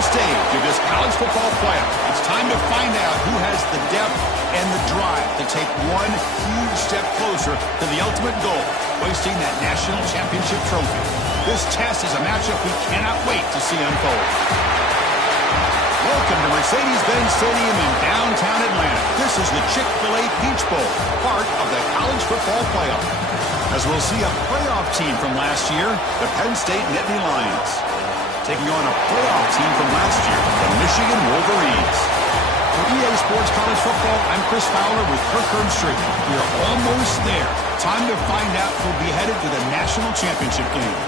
final stage of this college football playoff. It's time to find out who has the depth and the drive to take one huge step closer to the ultimate goal, hoisting that national championship trophy. This test is a matchup we cannot wait to see unfold. Welcome to Mercedes-Benz Stadium in downtown Atlanta. This is the Chick-fil-A Peach Bowl, part of the college football playoff. As we'll see a playoff team from last year, the Penn State Nittany Lions, taking on a playoff team from last year, the Michigan Wolverines. For EA Sports College Football, I'm Chris Fowler with Kirk Herbstreit. We are almost there. Time to find out who'll be headed to the national championship game.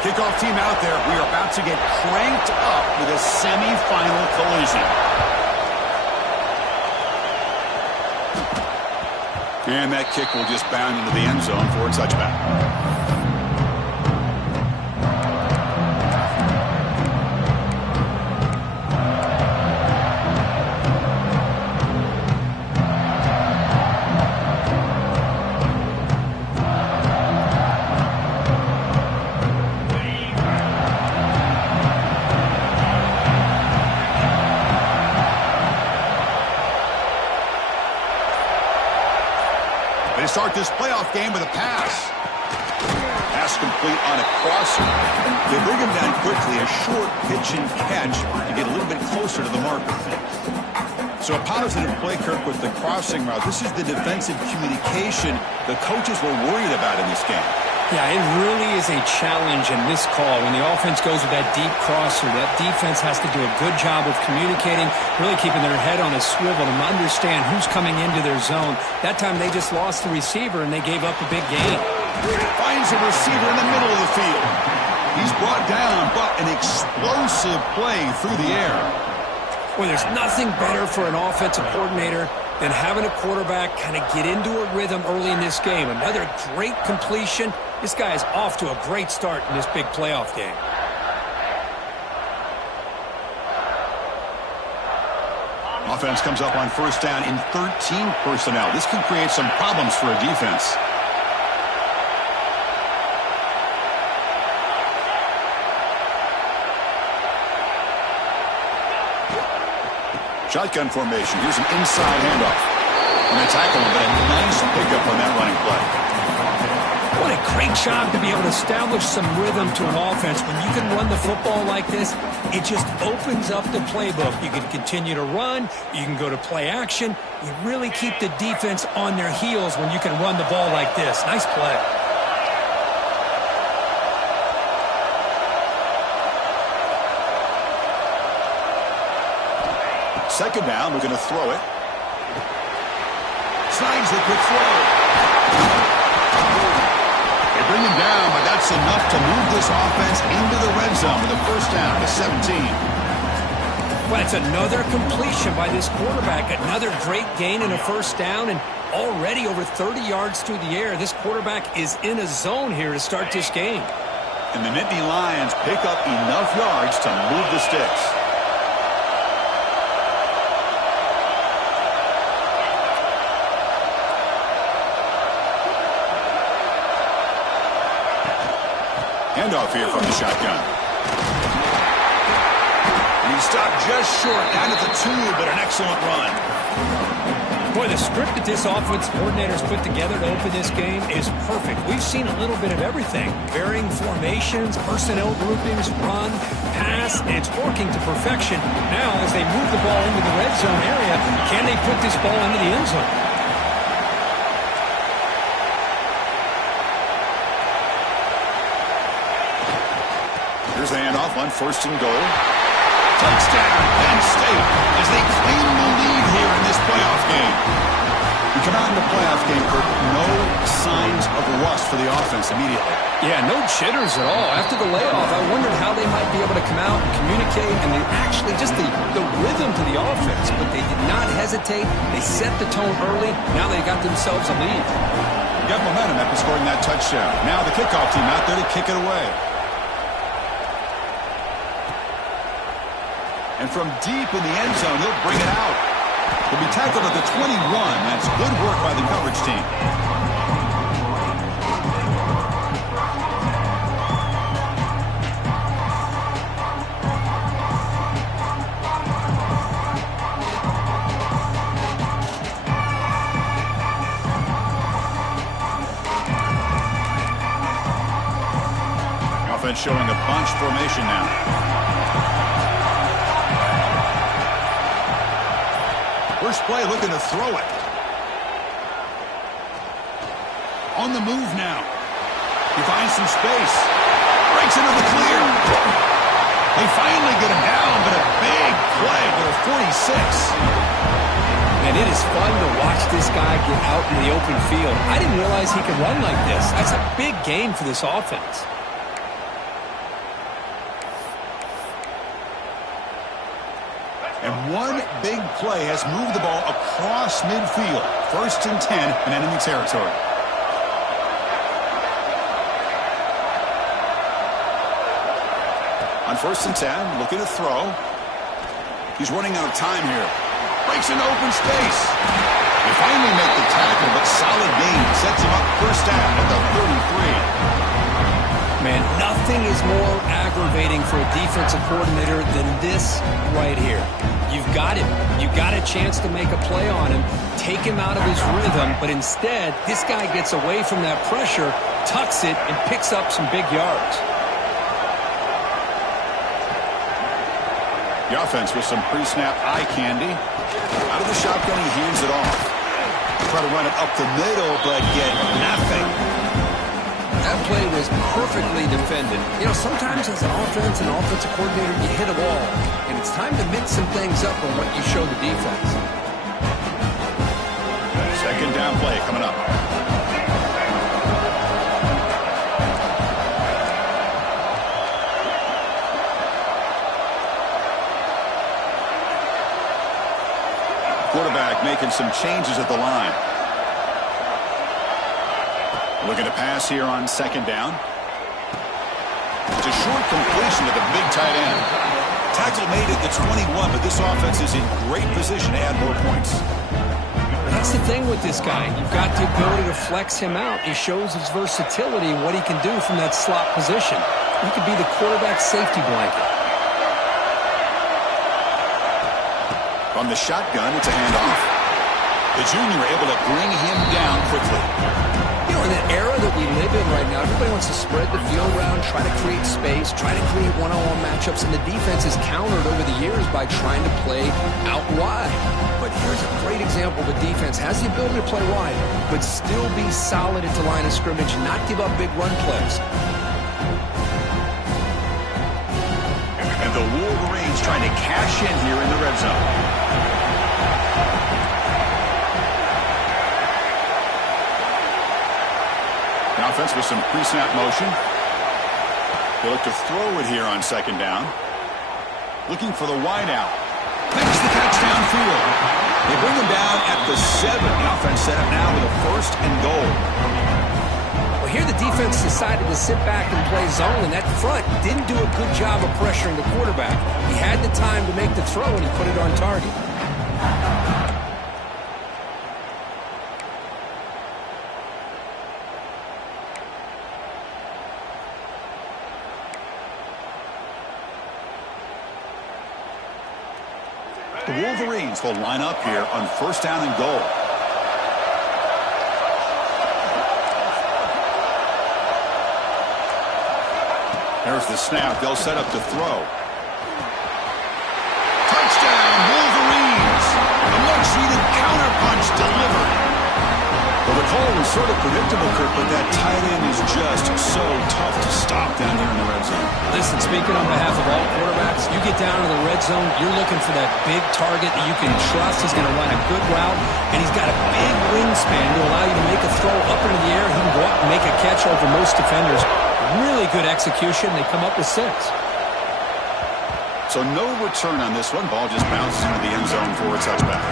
Kickoff team out there. We are about to get cranked up with a semi-final collision. And that kick will just bound into the end zone for a touchback. They start this playoff game with a pass. Pass complete on a crosser. They bring him down quickly, a short pitch and catch to get a little bit closer to the marker. So a positive play, Kirk, with the crossing route. This is the defensive communication the coaches were worried about in this game. Yeah, it really is a challenge in this call. When the offense goes with that deep crosser, that defense has to do a good job of communicating, really keeping their head on a swivel to understand who's coming into their zone. That time they just lost the receiver and they gave up a big gain. Finds a receiver in the middle of the field. He's brought down, but an explosive play through the air. Well, there's nothing better for an offensive coordinator than having a quarterback kind of get into a rhythm early in this game. Another great completion. This guy is off to a great start in this big playoff game. Offense comes up on first down in 13 personnel. This can create some problems for a defense. Shotgun formation. Here's an inside handoff. And they tackle him, but a nice pickup on that running play. What a great job to be able to establish some rhythm to an offense. When you can run the football like this, it just opens up the playbook. You can continue to run. You can go to play action. You really keep the defense on their heels when you can run the ball like this. Nice play. Second down, we're going to throw it. Slides the quick throw. They bring him down, but that's enough to move this offense into the red zone with a first down to 17. Well, it's another completion by this quarterback. Another great gain and a first down, and already over 30 yards through the air. This quarterback is in a zone here to start this game. And the Nittany Lions pick up enough yards to move the sticks. Handoff here from the shotgun. And he stopped just short, down at the 2, but an excellent run. Boy, the script that this offense coordinator's put together to open this game is perfect. We've seen a little bit of everything. Varying formations, personnel groupings, run, pass, and it's working to perfection. Now, as they move the ball into the red zone area, can they put this ball into the end zone? Here's the handoff on first and goal. Touchdown, Penn State, as they claim the lead here in this playoff game. We come out in the playoff game, Kirk, no signs of rust for the offense immediately. Yeah, no jitters at all. After the layoff, I wondered how they might be able to come out and communicate, and they actually just the rhythm to the offense. But they did not hesitate. They set the tone early. Now they got themselves a lead. Got momentum after scoring that touchdown. Now the kickoff team out there to kick it away. And from deep in the end zone, he'll bring it out. He'll be tackled at the 21. That's good work by the coverage team. Offense showing a bunch formation now. First play looking to throw it. On the move now. He finds some space. Breaks into the clear. They finally get him down, but a big play to the 46. And it is fun to watch this guy get out in the open field. I didn't realize he could run like this. That's a big game for this offense. And one big play has moved the ball across midfield. 1st and 10 in enemy territory. On 1st and 10, looking to throw. He's running out of time here. Breaks into open space. They finally make the tackle, but solid gain sets him up first down at the 33. Man, nothing is more aggravating for a defensive coordinator than this right here. You've got him. You've got a chance to make a play on him, take him out of his rhythm, but instead, this guy gets away from that pressure, tucks it, and picks up some big yards. The offense with some pre-snap eye candy. Out of the shotgun, he hands it off. Try to run it up the middle, but get nothing. That play was perfectly defended. You know, sometimes as an offense and offensive coordinator, you hit a wall, and it's time to mix some things up on what you show the defense. Second down play coming up. Quarterback making some changes at the line. Looking to pass here on 2nd down. It's a short completion to the big tight end. Tackle made at the 21, but this offense is in great position to add more points. That's the thing with this guy. You've got the ability to flex him out. He shows his versatility and what he can do from that slot position. He could be the quarterback safety blanket. From the shotgun, it's a handoff. The junior able to bring him down quickly. You know, in the era that we live in right now, everybody wants to spread the field around, try to create space, try to create one-on-one matchups, and the defense is countered over the years by trying to play out wide. But here's a great example of a defense has the ability to play wide, but still be solid at the line of scrimmage, not give up big run plays. And the Wolverines trying to cash in here in the red zone. The offense with some pre-snap motion. They look to throw it here on 2nd down. Looking for the wide out. Makes the catch downfield. They bring him down at the 7. The offense set up now with a 1st and goal. Well, here the defense decided to sit back and play zone, and that front didn't do a good job of pressuring the quarterback. He had the time to make the throw, and he put it on target. The Wolverines will line up here on 1st down and goal. There's the snap. They'll set up to throw. Touchdown, Wolverines! A much-needed counterpunch delivered. Well, the call was sort of predictable, Kurt, but that tight end is just so tough to stop down here in the red zone. Listen, speaking on behalf of all quarterbacks, you get down to the red zone, you're looking for that big target that you can trust. He's going to run a good route, and he's got a big wingspan to allow you to make a throw up into the air. He can go up and make a catch over most defenders. Really good execution. They come up with 6. So no return on this one. Ball just bounces into the end zone for a touchback.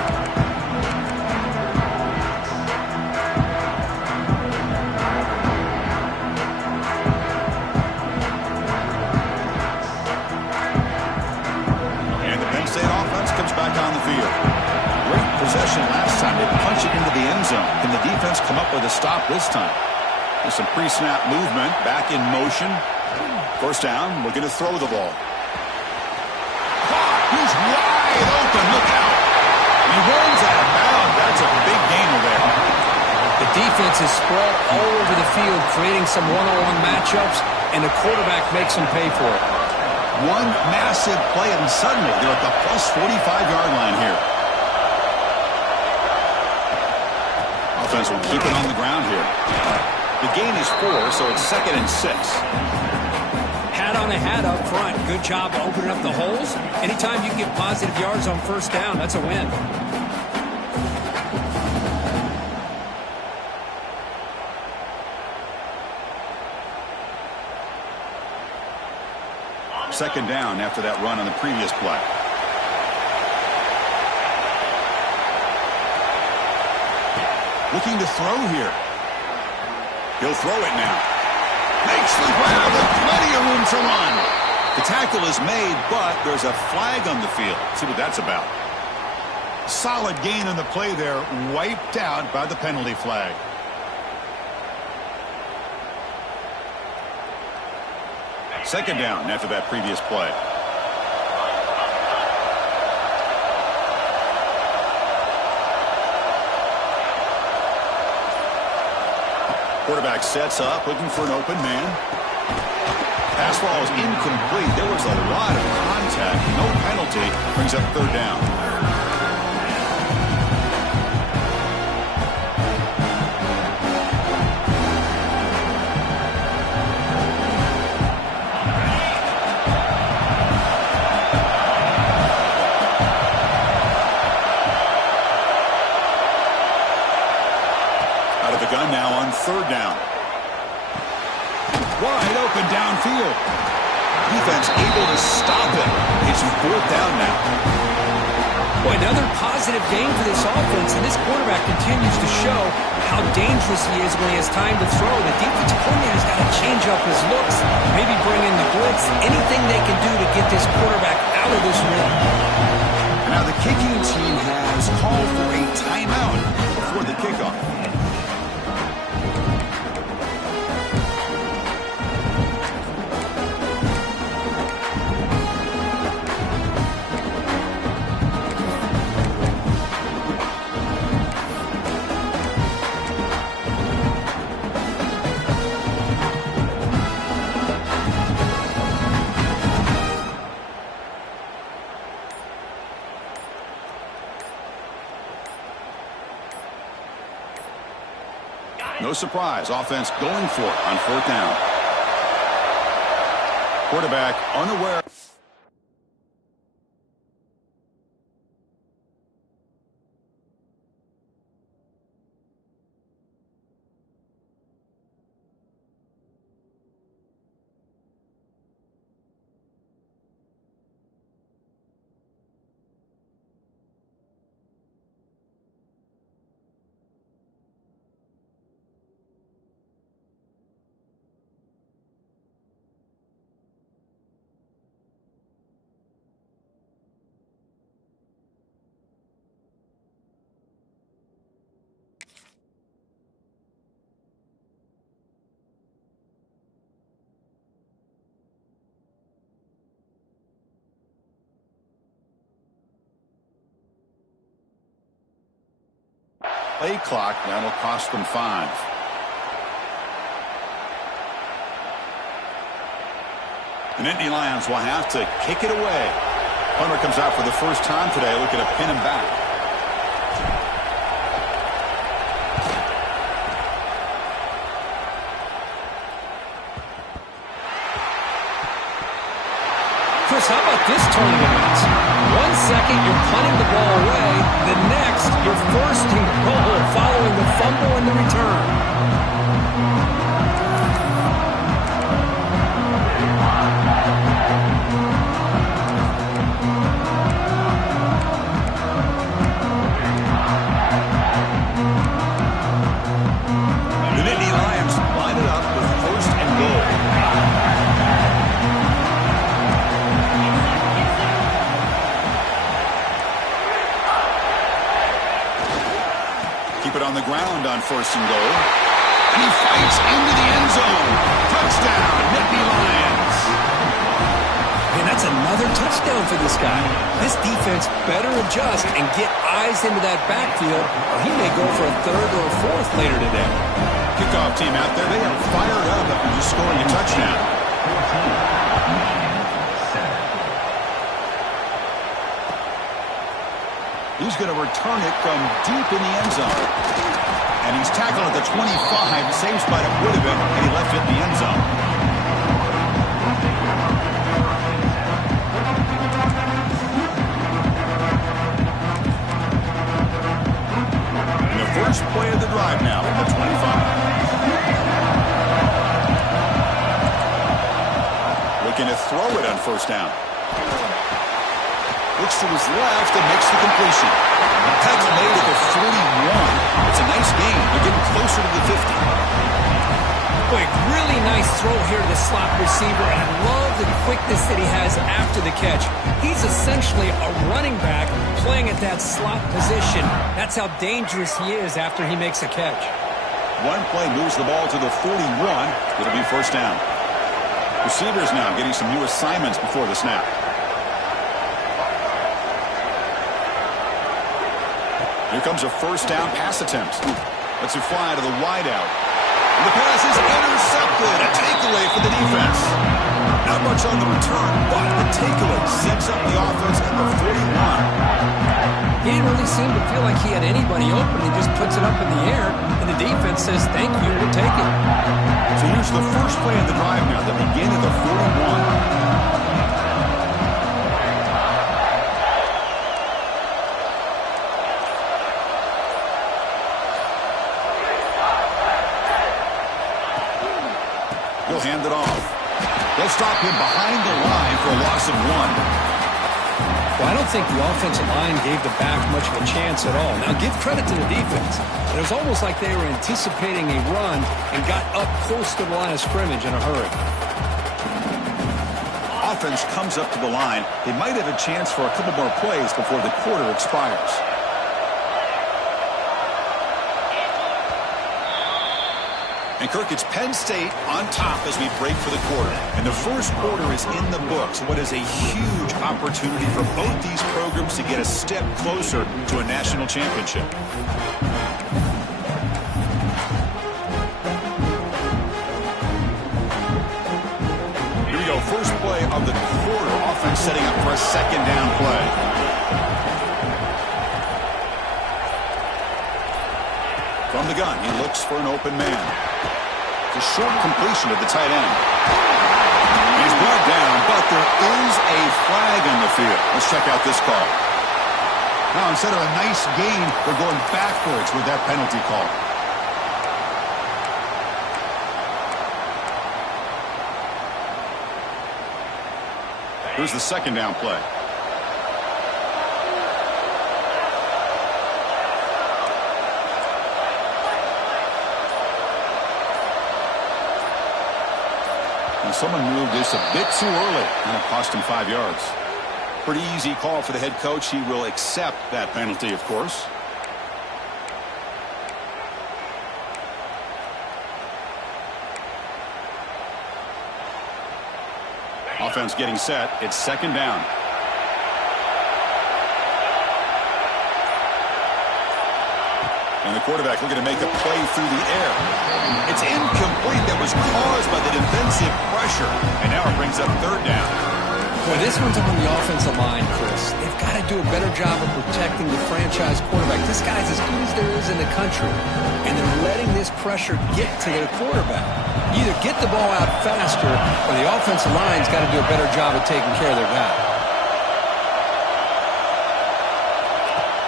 offense come up with a stop this time. There's some pre-snap movement, back in motion. First down, looking to throw the ball. He's wide open. Look out. He rolls out of bounds. That's a big gainer there. The defense is spread all over the field, creating some one-on-one matchups, and the quarterback makes them pay for it. One massive play, and suddenly they're at the plus 45-yard line here. Offense will keep it on the ground here. The gain is 4, so it's 2nd and 6. Hat on a hat up front. Good job opening up the holes. Anytime you can get positive yards on first down, that's a win. Second down after that run on the previous play. Looking to throw here. He'll throw it now. Makes the grab with plenty of room to run. The tackle is made, but there's a flag on the field. See what that's about. Solid gain on the play there, wiped out by the penalty flag. Second down after that previous play. Quarterback sets up, looking for an open man. Pass ball is incomplete. There was a lot of contact. No penalty. Brings up third down. Gun now on third down. Wide open downfield. Defense able to stop it. It's fourth down now. Boy, another positive gain for this offense, and this quarterback continues to show how dangerous he is when he has time to throw. The defensive coordinator's got to change up his looks, maybe bring in the blitz, anything they can do to get this quarterback out of this rhythm. And now the kicking team has called for a timeout before the kickoff. No surprise, offense going for it on fourth down. Quarterback unaware. Play clock, that'll cost them 5. The Nittany Lions will have to kick it away. Punter comes out for the first time today, looking to pin him back. Chris, how about this turn of events? 1 second, you're punting the ball away. The next, you're forced to goal following the fumble and the return. The Nittany Lions line it up with first and goal. Keep it on the ground. ground on 1st and goal. And he fights into the end zone. Touchdown, Nittany Lions. And that's another touchdown for this guy. This defense better adjust and get eyes into that backfield, or he may go for a 3rd or a 4th later today. Kickoff team out there, they are fired up after just scoring a touchdown. He's going to return it from deep in the end zone. And he's tackled at the 25, same spot it would have been, and he left it in the end zone. And the first play of the drive now from the 25. Looking to throw it on 1st down. Looks to his left and makes the completion. Tackle made at the 41. It's a nice gain. They're getting closer to the 50. Boy, really nice throw here to the slot receiver, and I love the quickness that he has after the catch. He's essentially a running back playing at that slot position. That's how dangerous he is after he makes a catch. One play moves the ball to the 41. It'll be 1st down. Receivers now getting some new assignments before the snap. Here comes a 1st down pass attempt. Lets it fly to the wideout. And the pass is intercepted. A takeaway for the defense. Not much on the return, but the takeaway sets up the offense at the 41. He didn't really seem to feel like he had anybody open. He just puts it up in the air, and the defense says, thank you, we'll take it. So here's the first play of the drive now. They begin at the 41. He'll hand it off. They'll stop him behind the line for a loss of 1. Well, I don't think the offensive line gave the back much of a chance at all. Now, give credit to the defense. It was almost like they were anticipating a run and got up close to the line of scrimmage in a hurry. Offense comes up to the line. They might have a chance for a couple more plays before the quarter expires. And, Kirk, it's Penn State on top as we break for the quarter. And the first quarter is in the books. What is a huge opportunity for both these programs to get a step closer to a national championship. Here we go. First play of the quarter. Offense setting up for a 2nd down play. From the gun, he looks for an open man. It's a short completion of the tight end. He's brought down, but there is a flag on the field. Let's check out this call. Now, instead of a nice gain, they're going backwards with that penalty call. Here's the 2nd down play. And someone moved this a bit too early, and it cost him 5 yards. Pretty easy call for the head coach. He will accept that penalty, of course. Offense getting set. It's 2nd down. And the quarterback looking to make a play through the air. It's incomplete. That was caused by the defensive pressure. And now it brings up 3rd down. Boy, this one's on the offensive line, Chris. They've got to do a better job of protecting the franchise quarterback. This guy's as good as there is in the country. And they're letting this pressure get to their quarterback. You either get the ball out faster, or the offensive line's got to do a better job of taking care of their guy.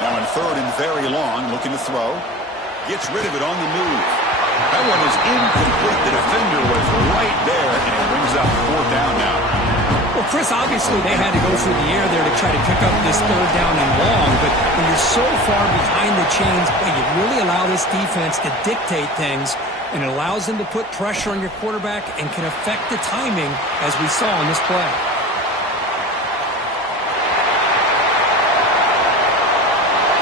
Now in 3rd and very long, looking to throw. Gets rid of it on the move. That one is incomplete. The defender was right there, and it brings up 4th down now. Well, Chris, obviously they had to go through the air there to try to pick up this 3rd down and long, but when you're so far behind the chains, boy, you really allow this defense to dictate things, and it allows them to put pressure on your quarterback and can affect the timing, as we saw in this play.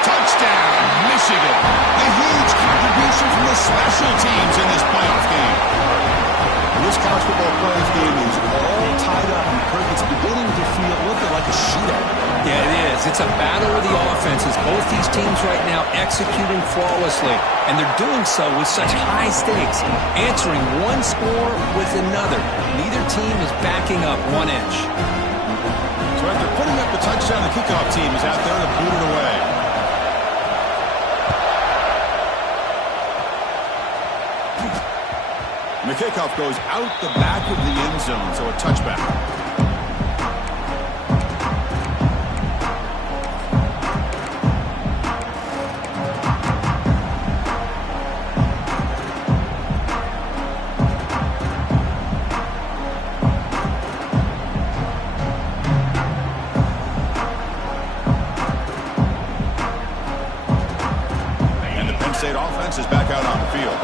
Touchdown, Michigan. A huge contribution special teams in this playoff game. This college football playoff game is all tied up, and Kirk, it's beginning to feel a little bit like a shootout. Yeah, it is. It's a battle of the offenses. Both these teams right now executing flawlessly, and they're doing so with such high stakes, answering one score with another. Neither team is backing up 1 inch. So after putting up the touchdown, the kickoff team is out there to boot it away. And the kickoff goes out the back of the end zone, so a touchback. And the Penn State offense is back out on the field.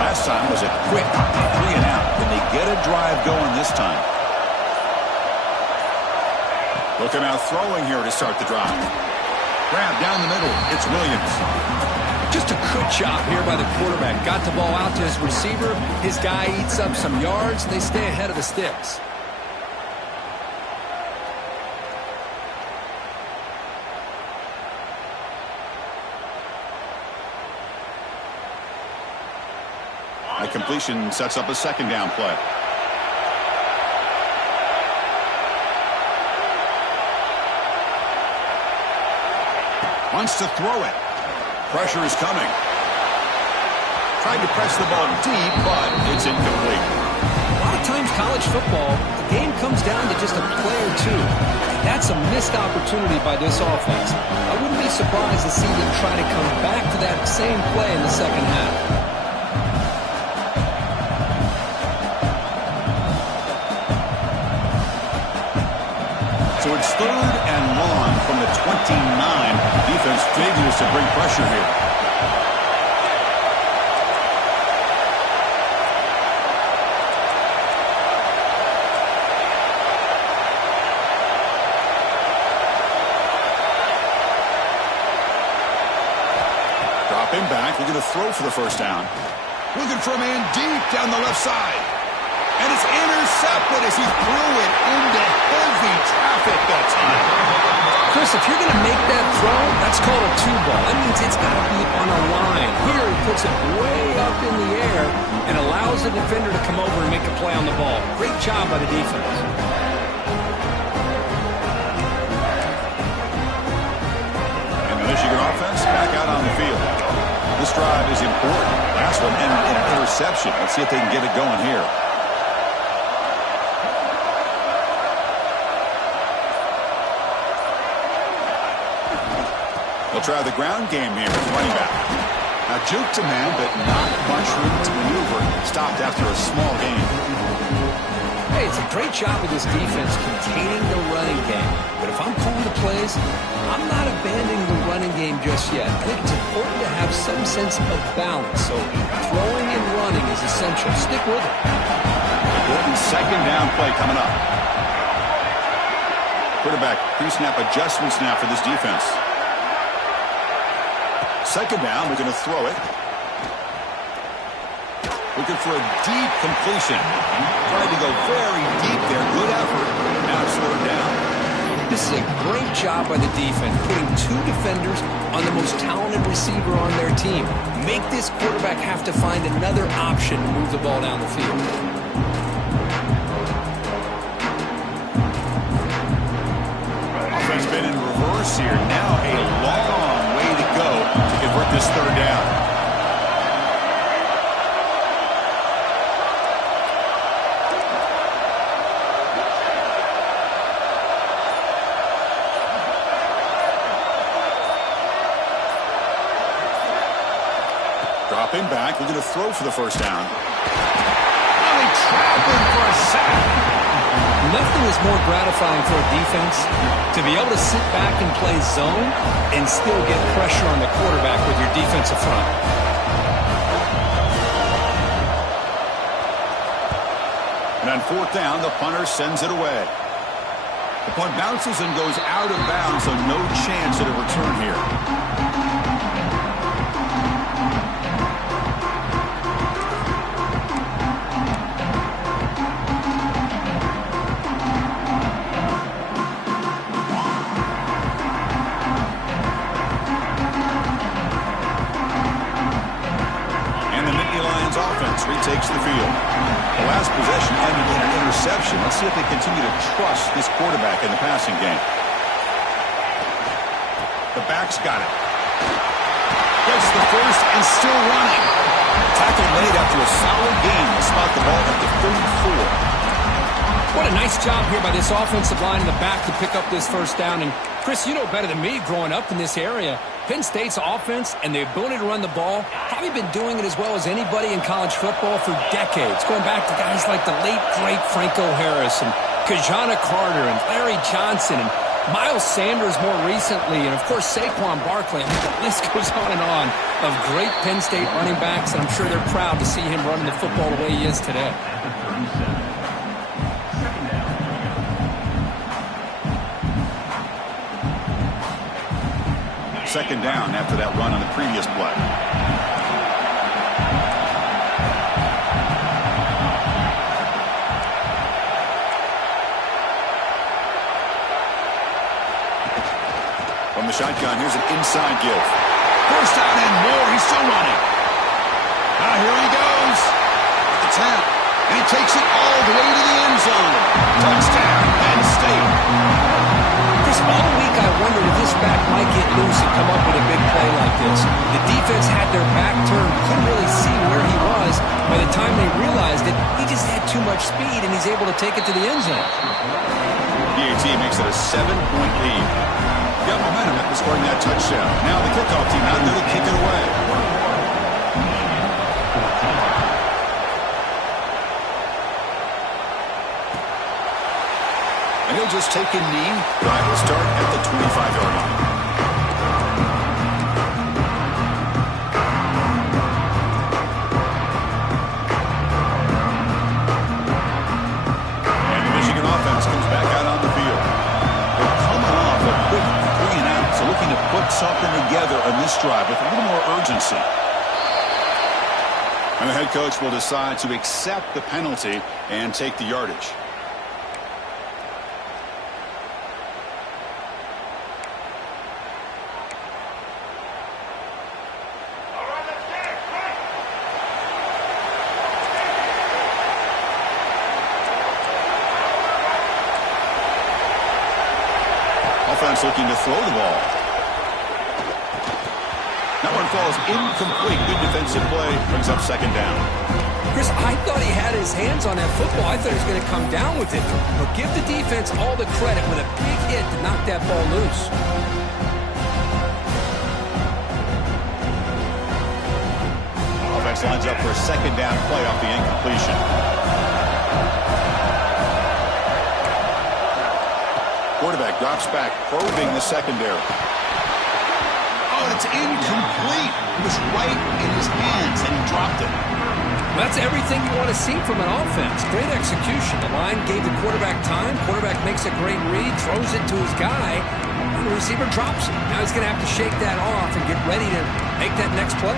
Last time was a quick 3 and out. Can they get a drive going this time? Looking out throwing here to start the drive. Grab down the middle. It's Williams. Just a good job here by the quarterback. Got the ball out to his receiver. His guy eats up some yards, and they stay ahead of the sticks. A completion sets up a second down play. Wants to throw it. Pressure is coming. Tried to press the ball deep, but it's incomplete. A lot of times college football, the game comes down to just a play or two. That's a missed opportunity by this offense. I wouldn't be surprised to see them try to come back to that same play in the second half. So it's 3rd and long from the 29. Defense figures to bring pressure here. Dropping back, looking to throw for the first down. Looking for a man deep down the left side. And it's intercepted as he threw it into heavy traffic that time. Chris, if you're going to make that throw, that's called a two-ball. That means it's got to be on a line. Here he puts it way up in the air and allows the defender to come over and make a play on the ball. Great job by the defense. And the Michigan offense back out on the field. This drive is important. Last one ended in an interception. Let's see if they can get it going here. They'll try the ground game here with the running back. Now juke to man, but not much room to maneuver. Stopped after a small gain. Hey, it's a great job of this defense containing the running game. But if I'm calling the plays, I'm not abandoning the running game just yet. I think it's important to have some sense of balance. So throwing and running is essential. Stick with it. Important second down play coming up. Quarterback pre-snap adjustments now for this defense. Second down, we're going to throw it. Looking for a deep completion. Tried to go very deep there. Good effort. Now it's 3rd down. This is a great job by the defense, putting 2 defenders on the most talented receiver on their team. Make this quarterback have to find another option to move the ball down the field. Offense been in reverse here. Now a long way to go to convert this 3rd down. Dropping back, we're going to throw for the first down. Oh, he traveled for a sack. Nothing is more gratifying for a defense to be able to sit back and play zone and still get pressure on the quarterback with your defensive front. And on 4th down, the punter sends it away. The punt bounces and goes out of bounds, so no chance at a return here. Browns offense retakes the field. The last possession ended in an interception. Let's see if they continue to trust this quarterback in the passing game. The back's got it. Gets the first and still running. Tackle made after a solid gain to spot the ball at the 34. What a nice job here by this offensive line in the back to pick up this first down. And, Chris, you know better than me growing up in this area, Penn State's offense and the ability to run the ball, probably been doing it as well as anybody in college football for decades, going back to guys like the late, great Franco Harris and Kajana Carter and Larry Johnson and Miles Sanders more recently, and, of course, Saquon Barkley. I mean, the list goes on and on of great Penn State running backs, and I'm sure they're proud to see him running the football the way he is today. Second down after that run on the previous play. From the shotgun, here's an inside give. First down and more. He's still running. Now here he goes. At the 10. And he takes it all the way to the end zone. Touchdown, Penn State. Chris, all week I wondered if this back might get loose and come up with a big play like this. The defense had their back turned, couldn't really see where he was. By the time they realized it, he just had too much speed, and he's able to take it to the end zone. PAT makes it a 7-point lead. Got momentum after scoring that touchdown. Now the kickoff team out there to kick it away. And he'll just take a knee. Drive will start at the 25-yard line. And the Michigan offense comes back out on the field. They're coming off a quick 3-and-out, so looking to put something together on this drive with a little more urgency. And the head coach will decide to accept the penalty and take the yardage. Offense looking to throw the ball. That one falls incomplete. Good defensive play. Brings up second down. Chris, I thought he had his hands on that football. I thought he was going to come down with it. But give the defense all the credit with a big hit to knock that ball loose. Offense lines up for a second down play off the incompletion. Quarterback drops back, probing the secondary. Oh, it's incomplete. It was right in his hands, and he dropped it. That's everything you want to see from an offense. Great execution. The line gave the quarterback time. Quarterback makes a great read, throws it to his guy, and the receiver drops it. Now he's going to have to shake that off and get ready to make that next play.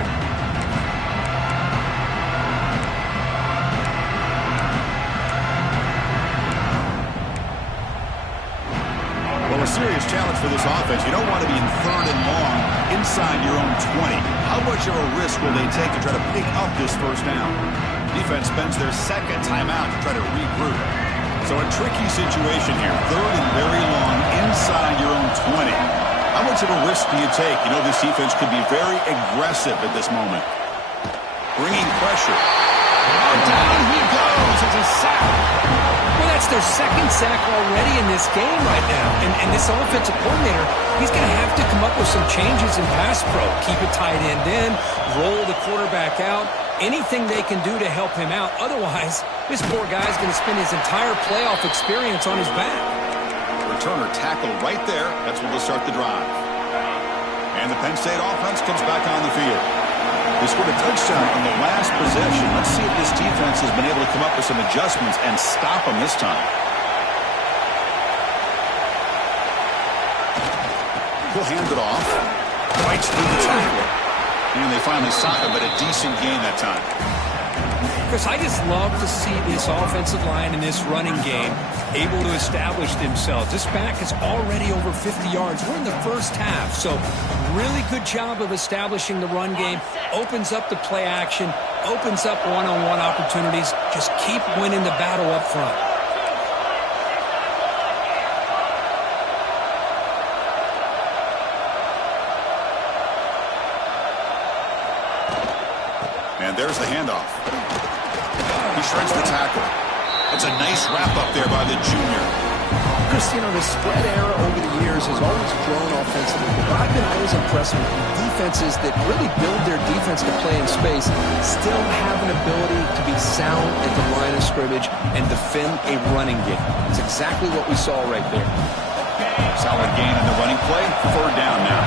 A serious challenge for this offense. You don't want to be in third and long inside your own 20. How much of a risk will they take to try to pick up this first down? Defense spends their second timeout to try to regroup. So a tricky situation here. Third and very long inside your own 20. How much of a risk do you take? You know this defense could be very aggressive at this moment. Bringing pressure. Oh, down he goes. It's a sack. Well, that's their second sack already in this game right now. And this offensive coordinator, he's going to have to come up with some changes in pass pro. Keep a tight end in, roll the quarterback out, anything they can do to help him out. Otherwise, this poor guy's going to spend his entire playoff experience on his back. Returner tackled right there. That's when they'll start the drive. And the Penn State offense comes back on the field. They scored a touchdown on the last possession. Let's see if this defense has been able to come up with some adjustments and stop them this time. He'll hand it off. Bites through the tackle. And they finally stop him, but a decent gain that time. Chris, I just love to see this offensive line in this running game able to establish themselves. This back is already over 50 yards. We're in the first half, so really good job of establishing the run game. Opens up the play action. opens up one-on-one opportunities. Just keep winning the battle up front. And there's the handoff. He shreds the tackle. It's a nice wrap-up there by the junior. Chris, the spread era over the years has always grown offensively, but I've been always impressed with defenses that really build their defense to play in space, still have an ability to be sound at the line of scrimmage and defend a running game. It's exactly what we saw right there. Solid gain in the running play. 3rd down now.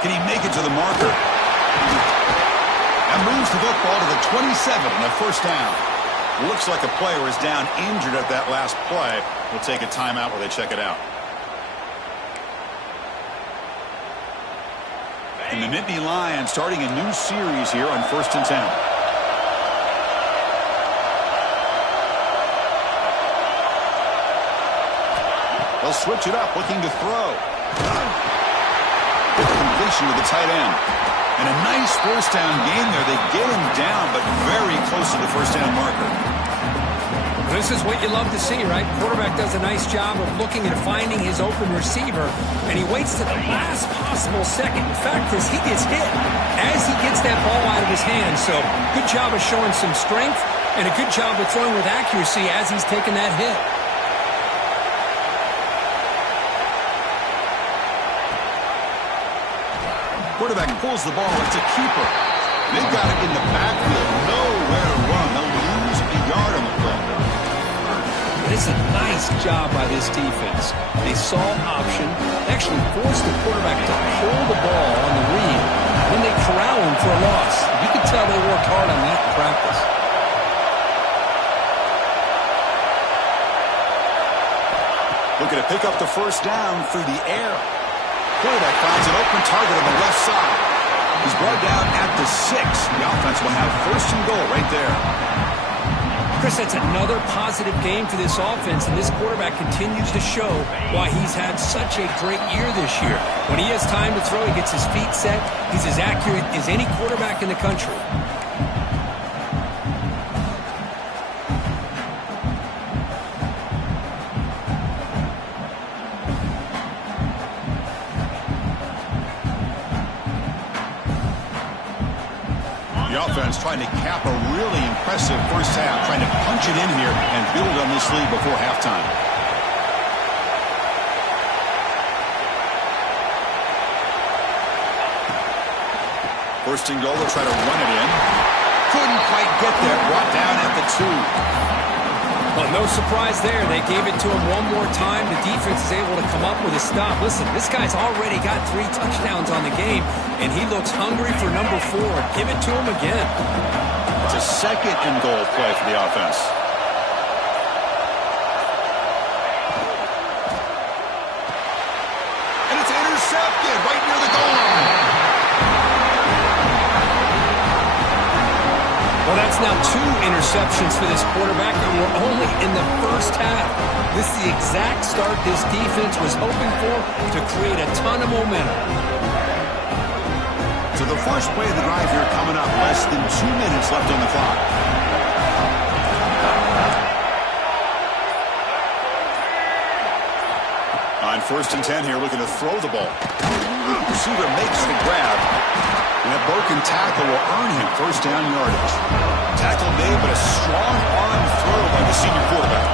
Can he make it to the marker? And moves the football to the 27 and a 1st down. Looks like a player is down injured at that last play. We'll take a timeout while they check it out. And the Nittany Lions starting a new series here on 1st and 10. They'll switch it up, looking to throw. With completion to the tight end. And a nice 1st down gain there. They get him down, but very close to the 1st down marker. This is what you love to see, right? Quarterback does a nice job of looking and finding his open receiver, and he waits to the last possible second. In fact, as he gets hit, as he gets that ball out of his hands. So good job of showing some strength, and a good job of throwing with accuracy as he's taking that hit. Quarterback pulls the ball. It's a keeper. They've got it in the backfield. Nowhere to run. They'll lose a yard on the play. It's a nice job by this defense. They saw option, actually forced the quarterback to pull the ball on the read when they corral him for a loss. You can tell they worked hard on that in practice. Looking to pick up the 1st down through the air. Quarterback finds an open target on the left side. He's brought down at the 6. The offense will have 1st and goal right there. Chris, that's another positive game for this offense, and this quarterback continues to show why he's had such a great year this year. When he has time to throw, he gets his feet set. He's as accurate as any quarterback in the country. Trying to cap a really impressive 1st half, trying to punch it in here and build on this lead before halftime. 1st and goal, they'll try to run it in. Couldn't quite get there, brought down at the 2. Well, no surprise there. They gave it to him one more time. The defense is able to come up with a stop. Listen, this guy's already got 3 touchdowns on the game, and he looks hungry for number 4. Give it to him again. It's a 2nd and goal play for the offense. And it's intercepted right near the goal line. Well, that's now 2 interceptions for this quarterback, and we're only in the 1st half. This is the exact start this defense was hoping for to create a ton of momentum. So the first play of the drive here coming up. Less than 2 minutes left on the clock. On 1st and 10 here, looking to throw the ball. Receiver makes the grab. And a broken tackle will earn him 1st down yardage. Tackle made, but a strong arm throw by the senior quarterback.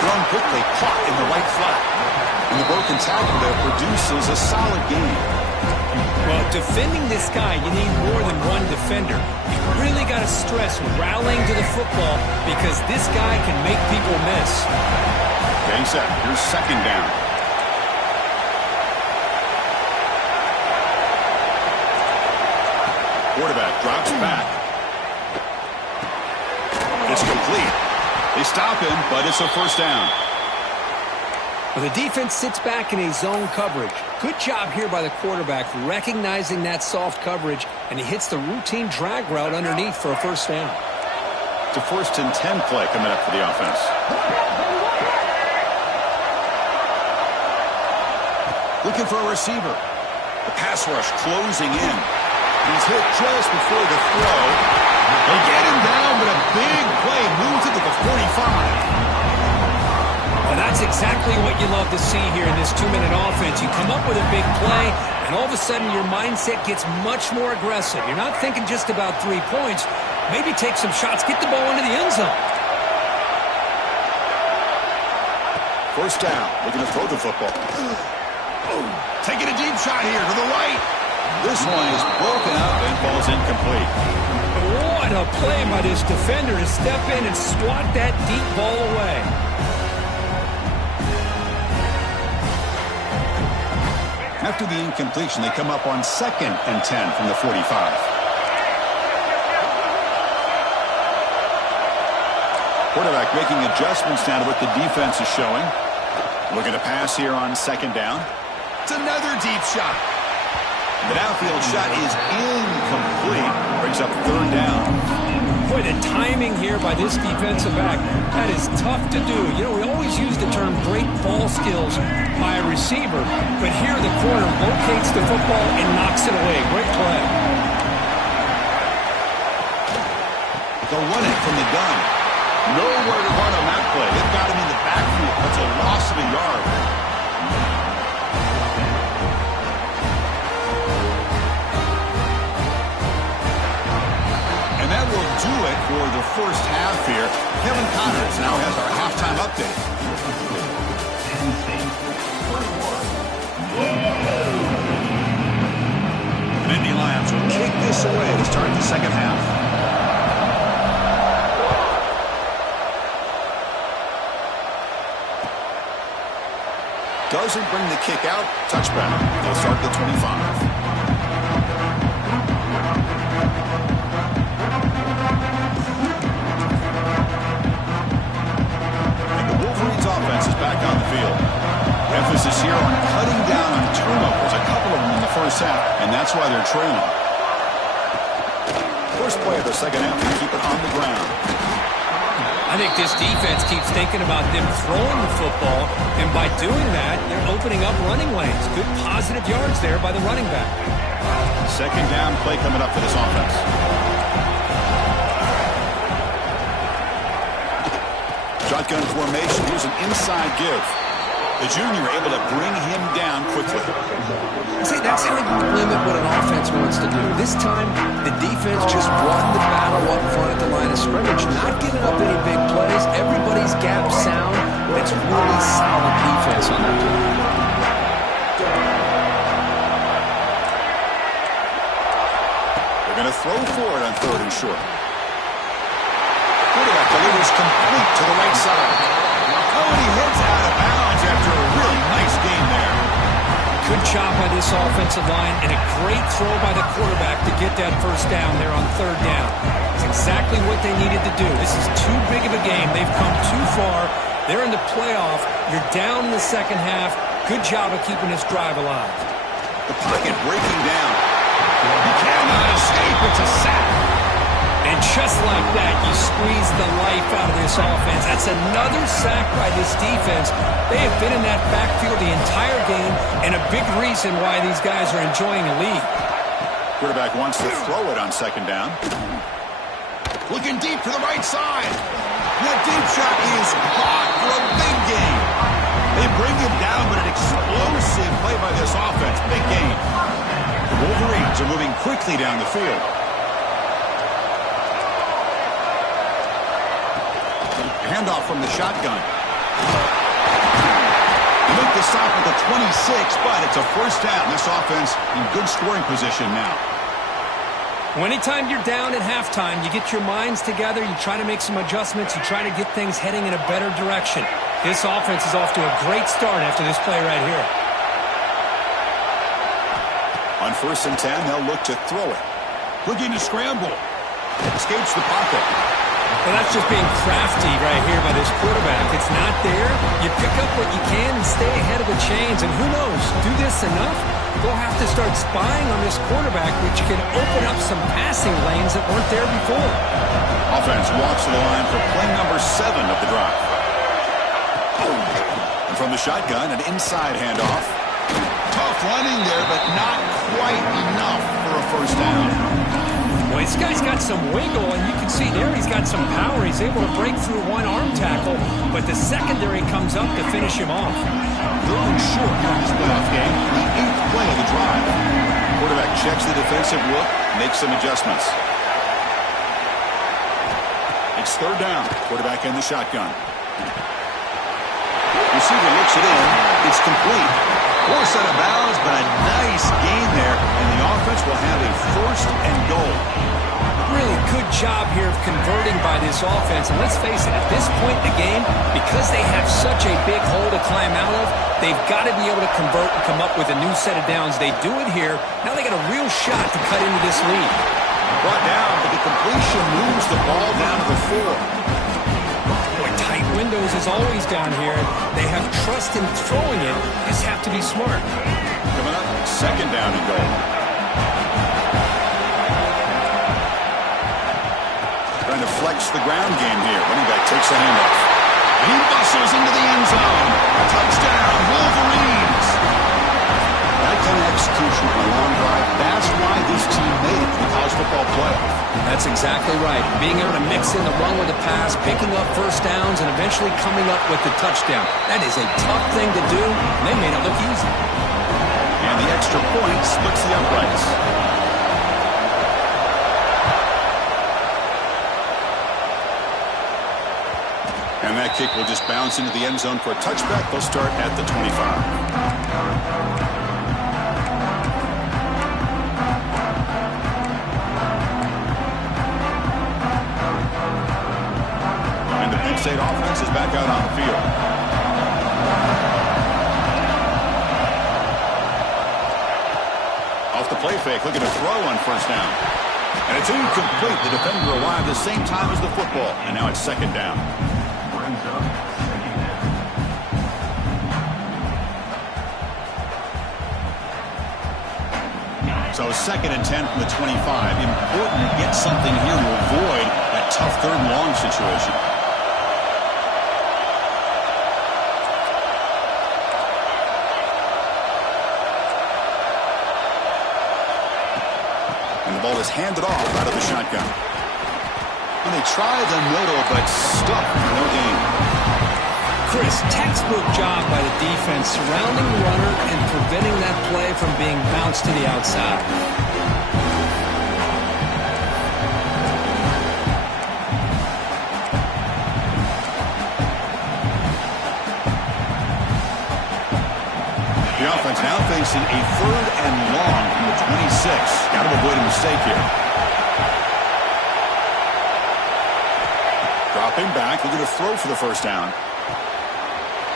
Thrown quickly, caught in the right flat. And the broken tackle there produces a solid gain. Well, defending this guy, you need more than one defender. You really got to stress rallying to the football because this guy can make people miss. Getting set. Here's 2nd down. Quarterback drops back. It's complete. They stop him, but it's a 1st down. Well, the defense sits back in a zone coverage. Good job here by the quarterback recognizing that soft coverage, and he hits the routine drag route underneath for a first down. It's a 1st and 10 play coming up for the offense. Looking for a receiver. The pass rush closing in. He's hit just before the throw. They get him down, but a big play moves it to the 45. Well, that's exactly what you love to see here in this 2-minute offense. You come up with a big play, and all of a sudden your mindset gets much more aggressive. You're not thinking just about 3 points. Maybe take some shots, get the ball into the end zone. First down, looking to throw the football. Taking a deep shot here to the right. This one is broken up and falls incomplete. What a play by this defender to step in and swat that deep ball away. After the incompletion, they come up on 2nd and 10 from the 45. Quarterback making adjustments now to what the defense is showing. Looking to pass here on 2nd down. It's another deep shot. The downfield shot is incomplete. Brings up 3rd down. Boy, the timing here by this defensive back, that is tough to do. You know, we always use the term great ball skills by a receiver, but here the corner locates the football and knocks it away. Great play. They'll run it from the gun. Nowhere to run on that play. They've got him in the backfield. That's a loss of a yard. And that will do it for the first half here. Kevin Connors now has our halftime update. Nittany Lions will kick this away to start the second half. Doesn't bring the kick out. Touchback. They'll start the 25. And the Wolverines offense is back on the field. Emphasis here on cutting down on turnovers. A couple of them in the first half, and that's why they're trailing. First play of the second half, they keep it on the ground. I think this defense keeps thinking about them throwing the football, and by doing that, they're opening up running lanes. Good positive yards there by the running back. Second down play coming up for this offense. Shotgun formation. Here's an inside give. The junior able to bring him down quickly. See, that's how you limit what an offense wants to do. This time, the defense just won the battle up front at the line of scrimmage, not giving up any big plays. Everybody's gap sound. It's really solid defense on that play. They're going to throw forward on 3rd and short. Quarterback delivers complete to the right side. Oh, and he heads out of bounds after a really nice game there. Good job by this offensive line, and a great throw by the quarterback to get that first down there on 3rd down. It's exactly what they needed to do. This is too big of a game. They've come too far. They're in the playoff. You're down in the second half. Good job of keeping this drive alive. The pocket breaking down. He cannot escape. It's a sack. And just like that, you squeeze the life out of this offense. That's another sack by this defense. They have been in that backfield the entire game, and a big reason why these guys are enjoying a lead. Quarterback wants to throw it on 2nd down. Looking deep to the right side. That deep shot is caught for a big gain. They bring him down, but an explosive play by this offense. Big gain. The Wolverines are moving quickly down the field. Handoff from the shotgun. Make the stop at the 26, but it's a first down. This offense in good scoring position now. Well, anytime you're down at halftime, you get your minds together, you try to make some adjustments, you try to get things heading in a better direction. This offense is off to a great start after this play right here. On 1st and 10, they'll look to throw it. Looking to scramble. Escapes the pocket. Well, that's just being crafty right here by this quarterback. It's not there. You pick up what you can and stay ahead of the chains. And who knows, do this enough, they'll have to start spying on this quarterback, which can open up some passing lanes that weren't there before. Offense walks to the line for play number 7 of the drive. And from the shotgun, an inside handoff. Tough running there, but not quite enough for a first down. Well, this guy's got some wiggle, and you can see there he's got some power. He's able to break through one arm tackle, but the secondary comes up to finish him off. Third and short here in this playoff game, the 8th play of the drive. Quarterback checks the defensive look, makes some adjustments. It's third down. Quarterback in the shotgun. Receiver looks it in. It's complete. Poor set of bounds, but a nice gain there, and the offense will have a first and goal. Really good job here of converting by this offense. And let's face it, at this point in the game, because they have such a big hole to climb out of, they've got to be able to convert and come up with a new set of downs. They do it here. Now they got a real shot to cut into this lead. Brought down, but the completion moves the ball down to the 4. Tight windows is always down here. They have trust in throwing it. Just have to be smart. Coming up, second down and goal. Trying to flex the ground game here. Running back takes a handoff. He bustles into the end zone. Touchdown, Wolverines. That kind of execution on a long drive, that's why this team made it to the college football playoff. That's exactly right. Being able to mix in the run with the pass, picking up first downs, and eventually coming up with the touchdown. That is a tough thing to do, and they made it look easy. And the extra point splits the uprights. And that kick will just bounce into the end zone for a touchback. They'll start at the 25. State offense is back out on the field. Off the play fake, looking to throw on first down. And it's incomplete. The defender arrived the same time as the football, and now it's second down. So second and 10 from the 25. Important to get something here to avoid that tough third and long situation. Ball is handed off out of the shotgun. And they try the middle, but stuck for no gain. Chris, textbook job by the defense surrounding the runner and preventing that play from being bounced to the outside. The offense now facing a third and long from the 26. Got to avoid a mistake here. Dropping back, looking to throw for the first down.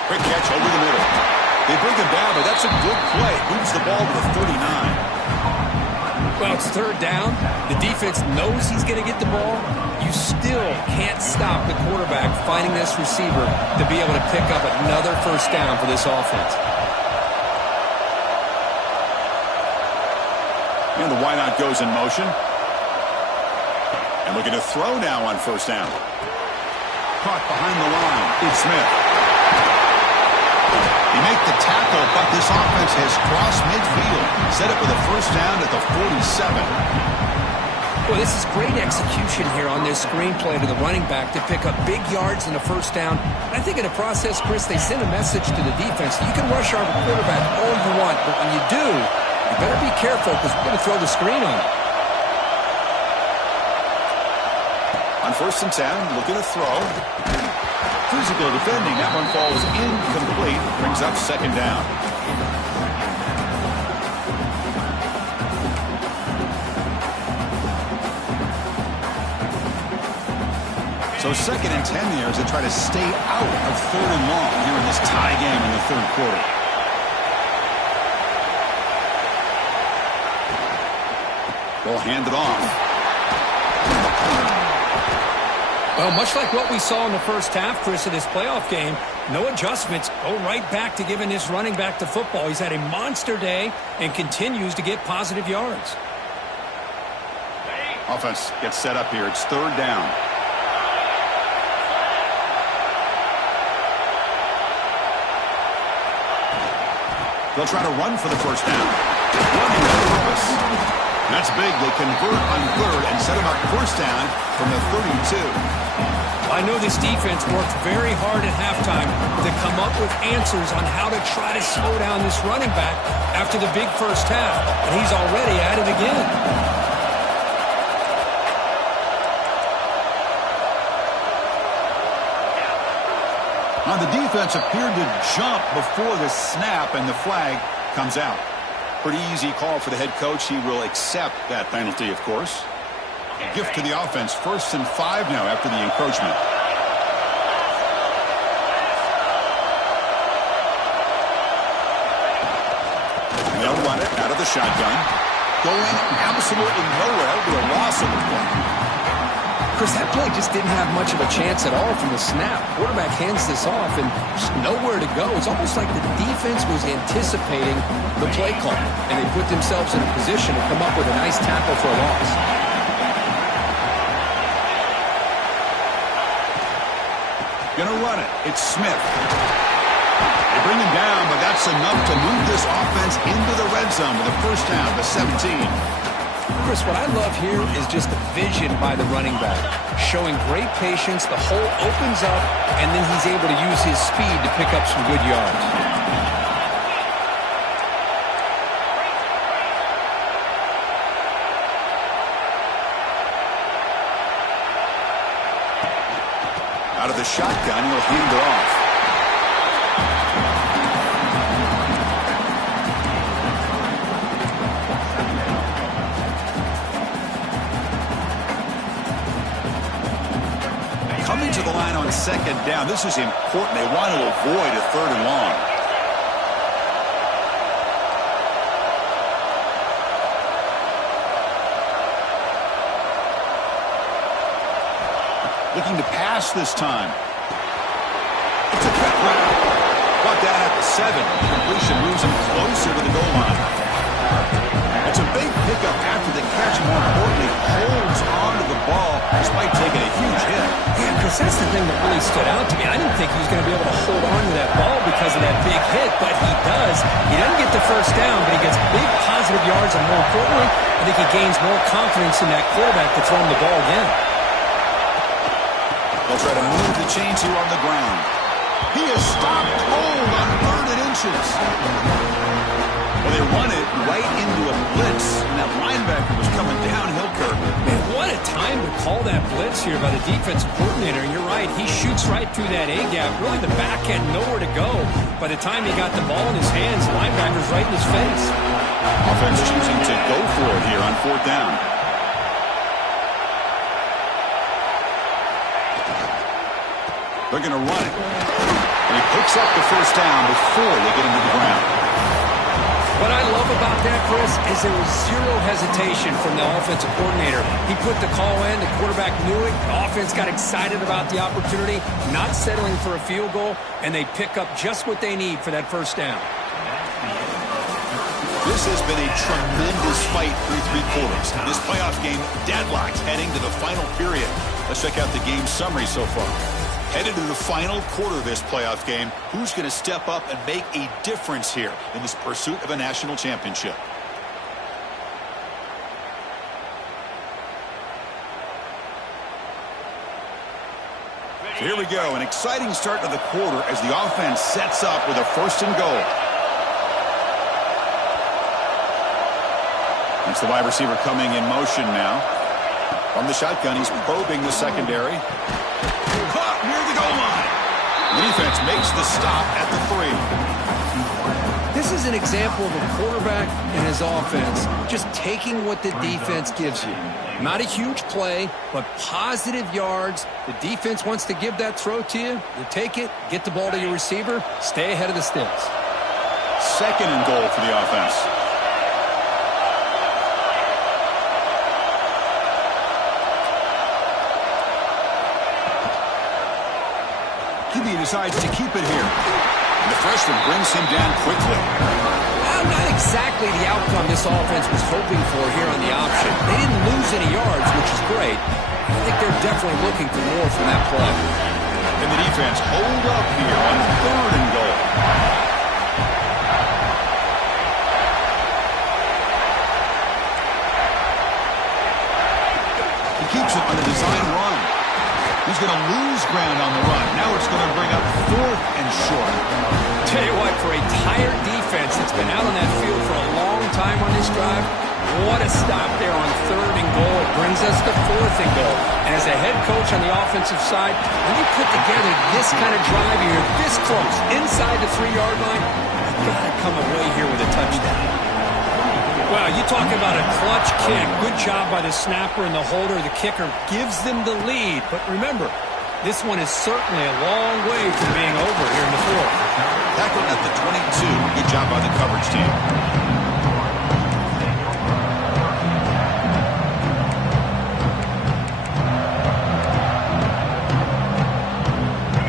Quick catch over the middle. They bring him down, but that's a good play. Moves the ball to the 39. Well, it's third down. The defense knows he's going to get the ball. You still can't stop the quarterback finding this receiver to be able to pick up another first down for this offense. And the wideout goes in motion. And looking to throw now on first down. Caught behind the line. It's Smith. He make the tackle, but this offense has crossed midfield. Set up with a first down at the 47. Well, this is great execution here on this screenplay to the running back to pick up big yards and a first down. I think in the process, Chris, they send a message to the defense. You can rush our quarterback all you want, but when you do, you better be careful because we're going to throw the screen on him. On first and 10, looking to throw. Physical defending. That one falls incomplete. Brings up second down. So second and 10 here as they try to stay out of third and long here in this tie game in the third quarter. They'll hand it off. Well, much like what we saw in the first half, Chris, of this playoff game, no adjustments. Go right back to giving this running back to football. He's had a monster day and continues to get positive yards. Offense gets set up here. It's third down. They'll try to run for the first down. Running on purpose. That's big. They convert on third and set him up first down from the 32. I know this defense worked very hard at halftime to come up with answers on how to try to slow down this running back after the big first half, and he's already at it again. Now the defense appeared to jump before the snap, and the flag comes out. Pretty easy call for the head coach. He will accept that penalty, of course. Gift to the offense. 1st and 5 now after the encroachment. And they'll run it out of the shotgun. Going absolutely nowhere to a loss of the play. Chris, that play just didn't have much of a chance at all from the snap. Quarterback hands this off and just nowhere to go. It's almost like the defense was anticipating the play call, and they put themselves in a position to come up with a nice tackle for a loss. Gonna run it. It's Smith. They bring him down, but that's enough to move this offense into the red zone with a first down, the 17. Chris, what I love here is just the vision by the running back. Showing great patience, the hole opens up, and then he's able to use his speed to pick up some good yards. Out of the shotgun, he'll hand it off. Coming to the line on second down. This is important. They want to avoid a 3rd and long. Looking to pass this time. It's a cut route. Brought down at the 7. Completion moves him closer to the goal line. It's a big pickup after the catch. More importantly, holds on to the ball despite taking a huge hit. Yeah, because that's the thing that really stood out to me. I didn't think he was going to be able to hold on to that ball because of that big hit, but he does. He doesn't get the first down, but he gets big positive yards, and more importantly, I think he gains more confidence in that quarterback to throw him the ball again. They'll try to move the chains here on the ground. He is stopped cold on 3rd and inches. Well, they run it right into a blitz, and that linebacker was coming downhill, Kirk. Man, what a time to call that blitz here by the defensive coordinator. And you're right, he shoots right through that A-gap. Really, the back had nowhere to go. By the time he got the ball in his hands, the linebacker's right in his face. Offense choosing to go for it here on 4th down. They're going to run it. And he picks up the first down before they get him to the ground. What I love about that, Chris, is there was zero hesitation from the offensive coordinator. He put the call in, the quarterback knew it, the offense got excited about the opportunity, not settling for a field goal, and they pick up just what they need for that first down. This has been a tremendous fight through 3 quarters. This playoff game deadlocked heading to the final period. Let's check out the game summary so far. Headed to the final quarter of this playoff game, who's going to step up and make a difference here in this pursuit of a national championship? So here we go, an exciting start to the quarter as the offense sets up with a 1st and goal. It's the wide receiver coming in motion now. From the shotgun, he's probing the secondary. Caught near the goal line. The defense makes the stop at the 3. This is an example of a quarterback and his offense just taking what the defense gives you. Not a huge play, but positive yards. The defense wants to give that throw to you. You take it, get the ball to your receiver, stay ahead of the sticks. 2nd and goal for the offense. maybe he decides to keep it here. And the freshman brings him down quickly. Well, not exactly the outcome this offense was hoping for here on the option. They didn't lose any yards, which is great. I think they're definitely looking for more from that play. And the defense hold up here on 3rd and goal. He keeps it on a design run. He's going to lose ground on the run. Now it's going to bring up 4th and short. Tell you what, for a tired defense that's been out on that field for a long time on this drive, what a stop there on 3rd and goal. It brings us to 4th and goal. And as a head coach on the offensive side, when you put together this kind of drive, you're this close, inside the 3-yard line, you've got to come away here with a touchdown. Well, you talk about a clutch kick. Good job by the snapper and the holder. The kicker gives them the lead. But remember, this one is certainly a long way from being over here in the 4th. Tackling at the 22. Good job by the coverage team.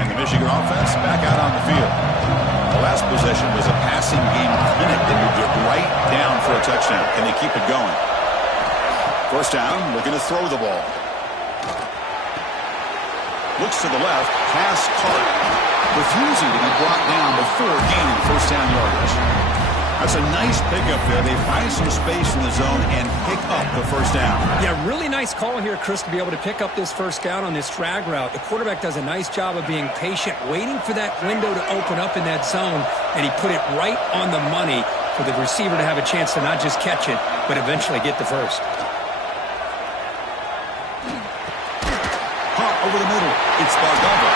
And the Michigan offense back out on the field. The last possession was a passing game clinic that moved it right down for a touchdown. Can they keep it going? First down, looking to throw the ball. Looks to the left, pass caught. Refusing to be brought down before gaining first down yardage. That's a nice pickup there. They find some space in the zone and pick up the first down. Yeah, really nice call here, Chris, to be able to pick up this first down on this drag route. The quarterback does a nice job of being patient, waiting for that window to open up in that zone, and he put it right on the money for the receiver to have a chance to not just catch it, but eventually get the first. Caught over the middle. It's Bargava.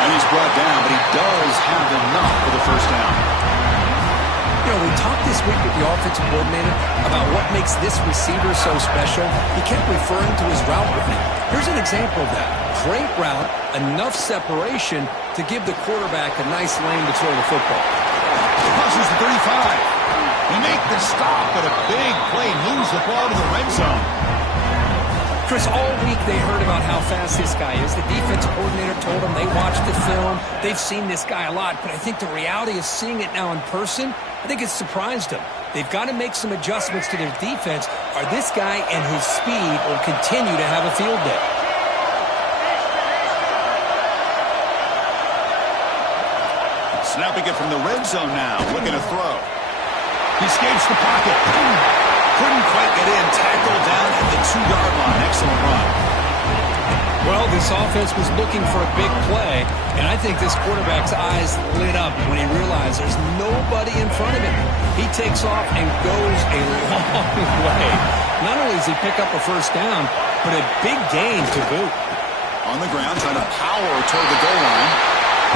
And he's brought down, but he does have enough for the first down. You know, we talked this week with the offensive coordinator about what makes this receiver so special. He kept referring to his route running. Here's an example of that. Great route, enough separation to give the quarterback a nice lane to throw the football. Crosses the 35. They make the stop, but a big play moves the ball to the red zone. Chris, all week they heard about how fast this guy is. The defensive coordinator told them they watched the film. They've seen this guy a lot, but I think the reality of seeing it now in person, I think it's surprised them. They've got to make some adjustments to their defense, or this guy and his speed will continue to have a field day. Snapping it from the red zone now, looking to throw. He escapes the pocket. Couldn't quite get in. Tackled down at the 2-yard line. Excellent run. Well, this offense was looking for a big play, and I think this quarterback's eyes lit up when he realized there's nobody in front of him. He takes off and goes a long way. Not only does he pick up a first down, but a big gain to boot. On the ground, trying to power toward the goal line.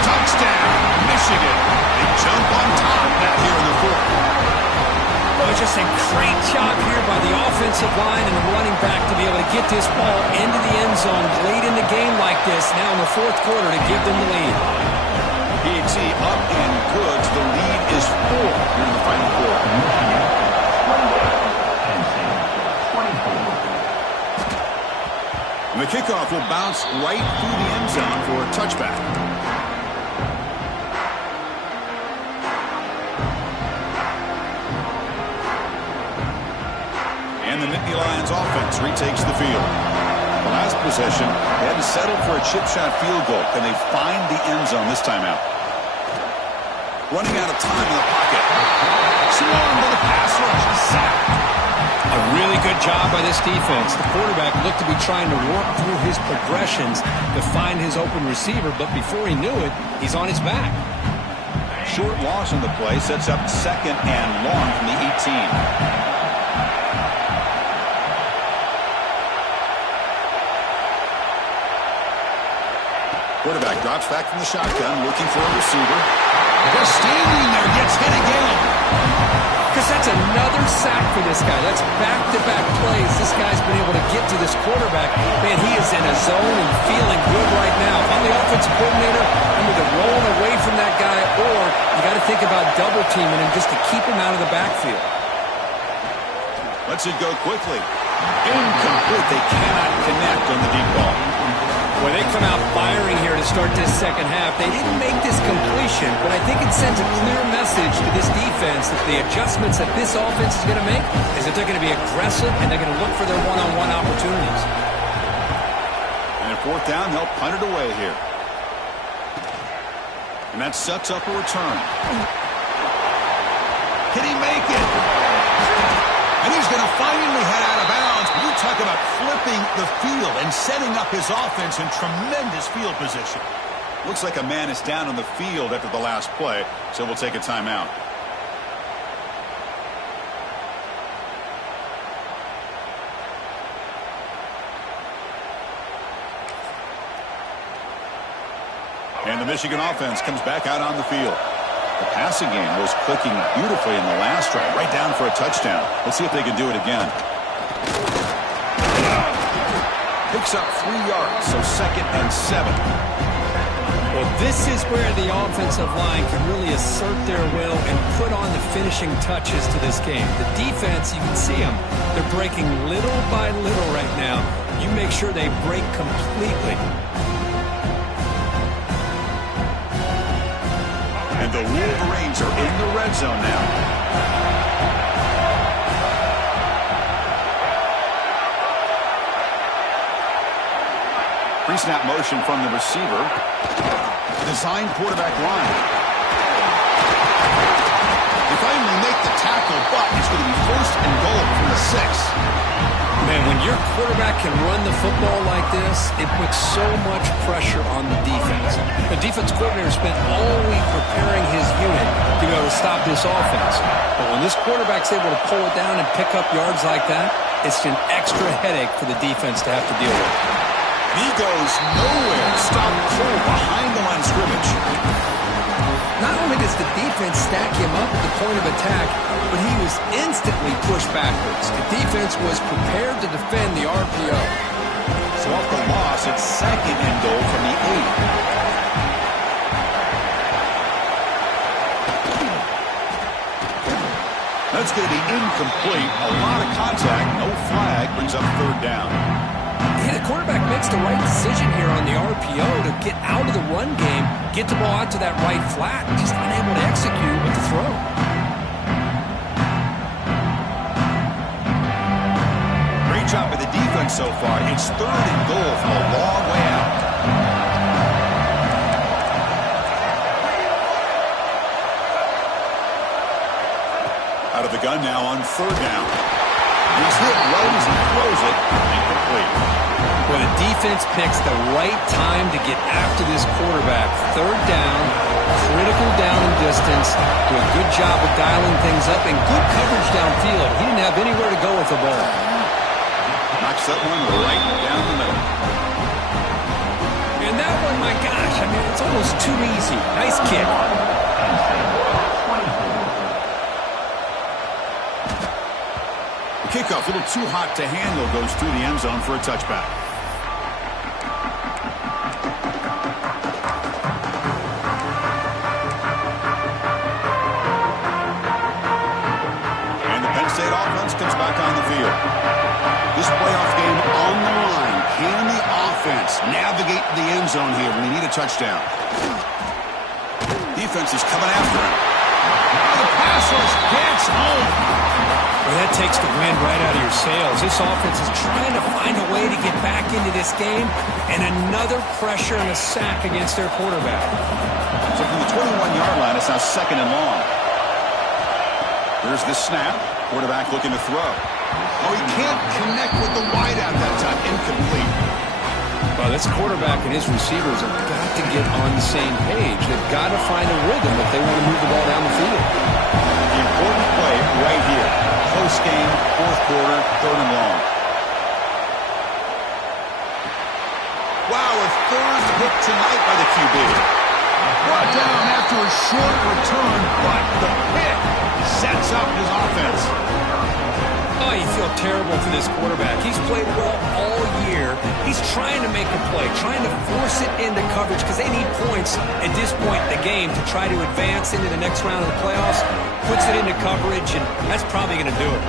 Touchdown, Michigan. They jump on top now here in the 4th. Well, just a great job here by the offensive line and the running back to be able to get this ball into the end zone late in the game like this, now in the 4th quarter, to give them the lead. PAT up and good. The lead is 4 here in the final quarter. And the kickoff will bounce right through the end zone for a touchback. And the Nittany Lions offense retakes the field. The last possession, they had to settle for a chip shot field goal. Can they find the end zone this time out? Running out of time in the pocket. Swarm to the pass rush. Sacked. A really good job by this defense. The quarterback looked to be trying to work through his progressions to find his open receiver, but before he knew it, he's on his back. Short loss on the play sets up 2nd and long from the 18. Quarterback drops back from the shotgun, looking for a receiver. Just standing there, gets hit again. Because that's another sack for this guy. That's back-to-back plays. This guy's been able to get to this quarterback. Man, he is in a zone and feeling good right now. If I'm the offensive coordinator, I'm either rolling away from that guy, or you got to think about double-teaming him just to keep him out of the backfield. Lets it go quickly. Incomplete. They cannot connect on the deep ball. Well, they come out firing here to start this second half. They didn't make this completion, but I think it sends a clear message to this defense that the adjustments that this offense is going to make is that they're going to be aggressive and they're going to look for their one-on-one opportunities. And at fourth down, they'll punt it away here. And that sets up a return. Can he make it? And he's going to finally head out of bounds. You talk about flipping the field and setting up his offense in tremendous field position. Looks like a man is down on the field after the last play, so we'll take a timeout. And the Michigan offense comes back out on the field. The passing game was clicking beautifully in the last drive, right down for a touchdown. Let's see if they can do it again. Picks up 3 yards, so 2nd and 7. Well, this is where the offensive line can really assert their will and put on the finishing touches to this game. The defense, you can see them, they're breaking little by little right now. You make sure they break completely. And the Wolverines are in the red zone now. Pre-snap motion from the receiver. Design quarterback line. They finally make the tackle, but it's going to be 1st and goal from the 6. Man, when your quarterback can run the football like this, it puts so much pressure on the defense. The defense coordinator spent all week preparing his unit to be able to stop this offense. But when this quarterback's able to pull it down and pick up yards like that, it's an extra headache for the defense to have to deal with. He goes nowhere. Stop cold behind the line of scrimmage. Not only does the defense stack him up at the point of attack, but he was instantly pushed backwards. The defense was prepared to defend the RPO. So off the loss, it's 2nd and goal from the 8. That's going to be incomplete. A lot of contact. No flag. Brings up 3rd down. Yeah, the quarterback makes the right decision here on the RPO to get out of the run game, get the ball out to that right flat, just unable to execute with the throw. Great job by the defense so far. It's 3rd and goal from a long way out. Out of the gun now on 3rd down. He's hit right as he throws it. Incomplete. Well, the defense picks the right time to get after this quarterback. 3rd down, critical down and distance. Do a good job of dialing things up and good coverage downfield. He didn't have anywhere to go with the ball. Knocks that one right down the middle. And that one, my gosh, I mean, it's almost too easy. Nice kick. The kickoff, a little too hot to handle, goes through the end zone for a touchback. And the Penn State offense comes back on the field. This playoff game on the line. Can the offense navigate the end zone here when they need a touchdown? Defense is coming after him. The pass rush gets home. Well, that takes the wind right out of your sails. This offense is trying to find a way to get back into this game, and another pressure and a sack against their quarterback. So from the 21-yard line, it's now 2nd and long. Here's the snap. Quarterback looking to throw. Oh, he can't connect with the wideout that time. Incomplete. Well, this quarterback and his receivers have got to get on the same page. They've got to find a rhythm if they want to move the ball down the field. The important play right here. Close game, 4th quarter, 3rd and long. Wow, a 3rd hit tonight by the QB. Brought down after a short return, but the pick sets up his offense. Oh, you feel terrible for this quarterback. He's played well all year. He's trying to make a play, trying to force it into coverage because they need points at this point in the game to try to advance into the next round of the playoffs. Puts it into coverage, and that's probably going to do it.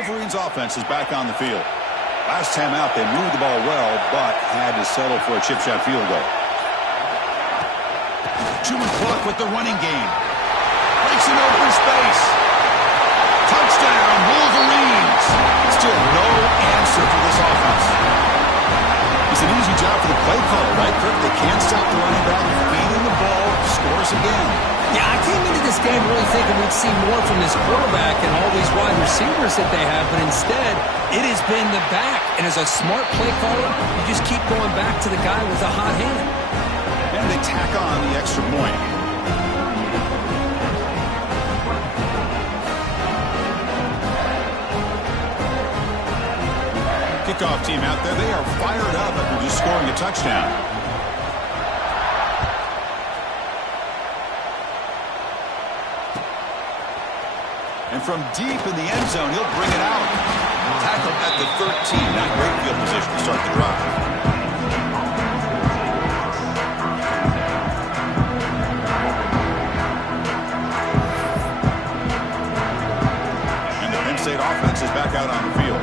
Wolverines offense is back on the field. Last time out, they moved the ball well, but had to settle for a chip shot field goal. Chewing clock with the running game. Breaks in open space. Touchdown, Wolverines. Still no answer for this offense. It's an easy job for the play caller, right, Kirk? They can't stop the running back, feeding the ball, scores again. Yeah, I came into this game really thinking we'd see more from this quarterback and all these wide receivers that they have, but instead, it has been the back. And as a smart play caller, you just keep going back to the guy with a hot hand. And they tack on the extra point. Kickoff team out there, they are fired up after just scoring a touchdown. And from deep in the end zone, he'll bring it out. Tackle at the 13. Not great field position to start the drive. And the Penn State offense is back out on the field.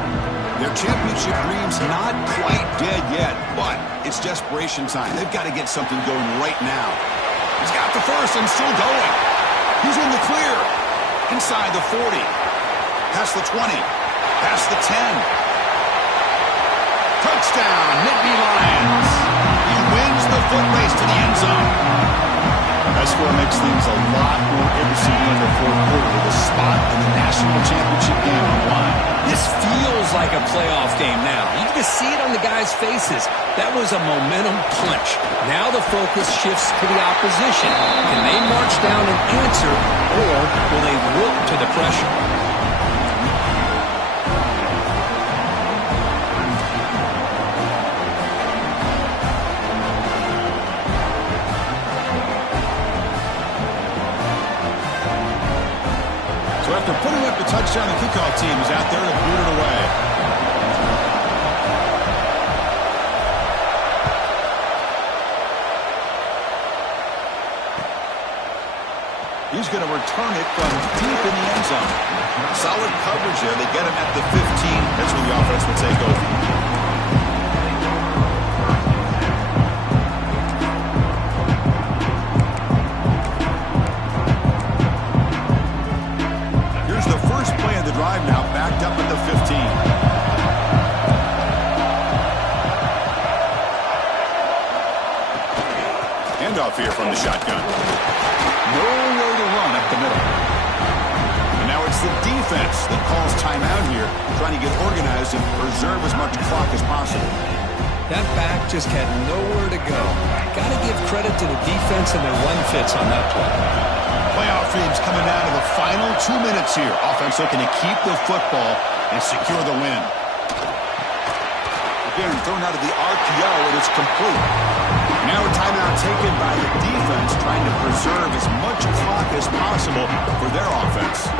Their championship dream's not quite dead yet, but it's desperation time. They've got to get something going right now. He's got the first and still going. He's in the clear. Inside the 40. Past the 20. Past the 10. Touchdown, Nittany Lions. He wins the foot race to the end zone. That score makes things a lot more interesting in the fourth quarter with a spot in the national championship game on the line. This feels like a playoff game now. You can see it on the guys' faces. That was a momentum punch. Now the focus shifts to the opposition. Can they march down and answer, or will they wilt to the pressure? So after putting up the touchdown, the kickoff team is out there to boot it away. He's going to return it from deep in the end zone. Solid coverage there. They get him at the 15. That's where the offense will take over. Drive now backed up at the 15. Handoff here from the shotgun. Nowhere to run up the middle. And now it's the defense that calls timeout here, trying to get organized and preserve as much clock as possible. That back just had nowhere to go. Got to give credit to the defense and their run fits on that play. Playoff dreams coming down to the final 2 minutes here. Offense looking to keep the football and secure the win. Again, thrown out of the RPO, and it's complete. Now a timeout taken by the defense, trying to preserve as much clock as possible for their offense.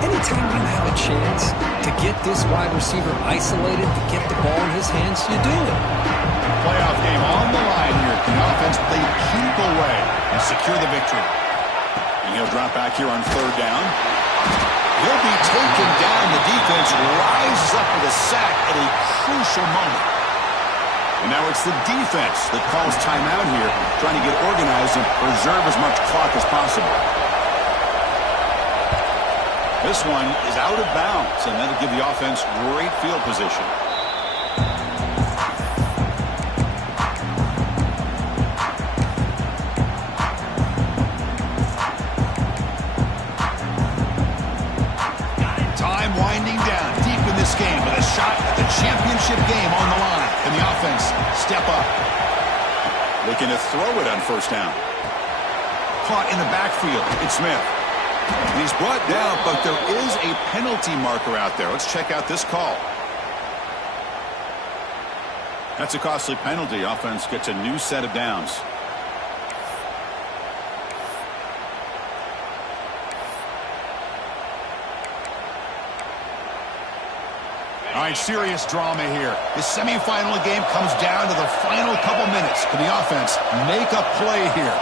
Anytime you have a chance to get this wide receiver isolated, to get the ball in his hands, you do it. Playoff game on the line here. Can the offense play keep away and secure the victory? And he'll drop back here on third down. He'll be taken down. The defense rises up with a sack at a crucial moment. And now it's the defense that calls timeout here, trying to get organized and preserve as much clock as possible. This one is out of bounds, and that'll give the offense great field position. Time winding down deep in this game with a shot at the championship game on the line. And the offense step up. Looking to throw it on first down. Caught in the backfield. It's Smith. He's brought down, but there is a penalty marker out there. Let's check out this call. That's a costly penalty. Offense gets a new set of downs. All right, serious drama here. The semifinal game comes down to the final couple minutes. Can the offense make a play here?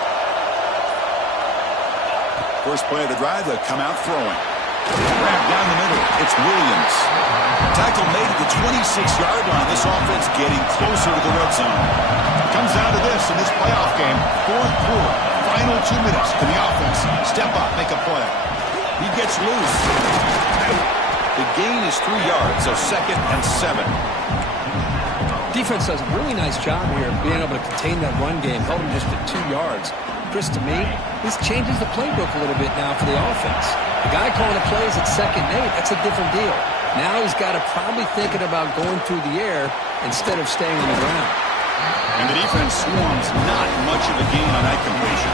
First play of the drive, they'll come out throwing. Grab down the middle. It's Williams. Tackle made at the 26-yard line. This offense getting closer to the red zone. Comes down to this in this playoff game. Fourth quarter. Final 2 minutes. Can the offense step up, make a play? He gets loose. The gain is 3 yards, so 2nd and 7. Defense does a really nice job here of being able to contain that run game, held him just at 2 yards. Chris, to me, this changes the playbook a little bit now for the offense. The guy calling the plays at 2nd and 8, that's a different deal. Now he's got to probably thinking about going through the air instead of staying on the ground. And the defense swarms not much of a gain on that completion.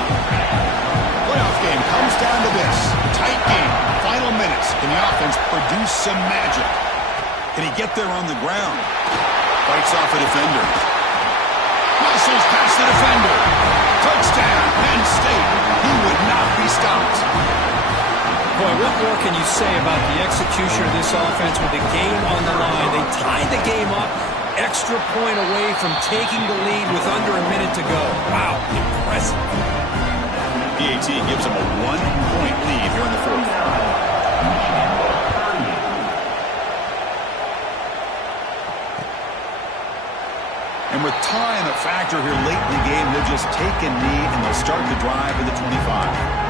Playoff game comes down to this. Tight game. Final minutes. Can the offense produce some magic? Can he get there on the ground? Fights off a defender. Muscles past the defender. Touchdown, Penn State. He would not be stopped. Boy, what more can you say about the execution of this offense with the game on the line? They tied the game up, extra point away from taking the lead with under a minute to go. Wow, impressive. PAT gives them a 1-point lead here in the fourth. And with time a factor here late in the game, they'll just take a knee and they'll start the drive at the 25.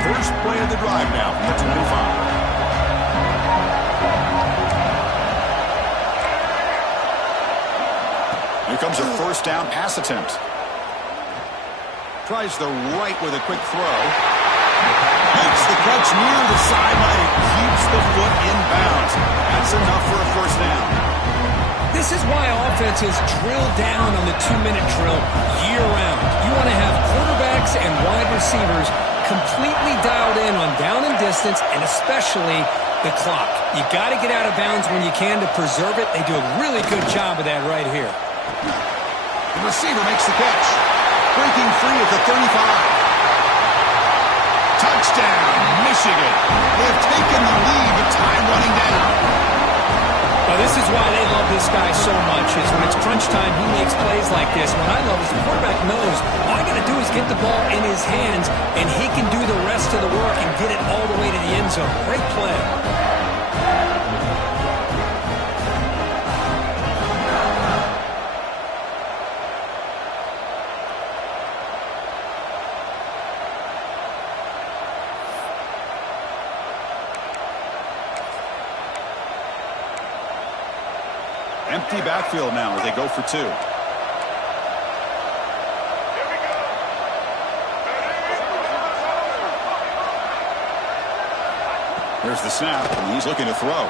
First play of the drive now from the 25. Here comes a first down pass attempt. Tries the right with a quick throw. Makes the catch near the sideline. Keeps the foot in bounds. That's enough for a first down. This is why offenses drill down on the 2-minute drill year-round. You want to have quarterbacks and wide receivers completely dialed in on down and distance, and especially the clock. You got to get out of bounds when you can to preserve it. They do a really good job of that right here. The receiver makes the catch. Breaking free at the 35. Touchdown, Michigan. They have taken the lead with time running down. Well, this is why they love this guy so much, is when it's crunch time, he makes plays like this. What I love is the quarterback knows all I got to do is get the ball in his hands, and he can do the rest of the work and get it all the way to the end zone. Great play. Empty backfield now as they go for 2. There's the snap, and he's looking to throw.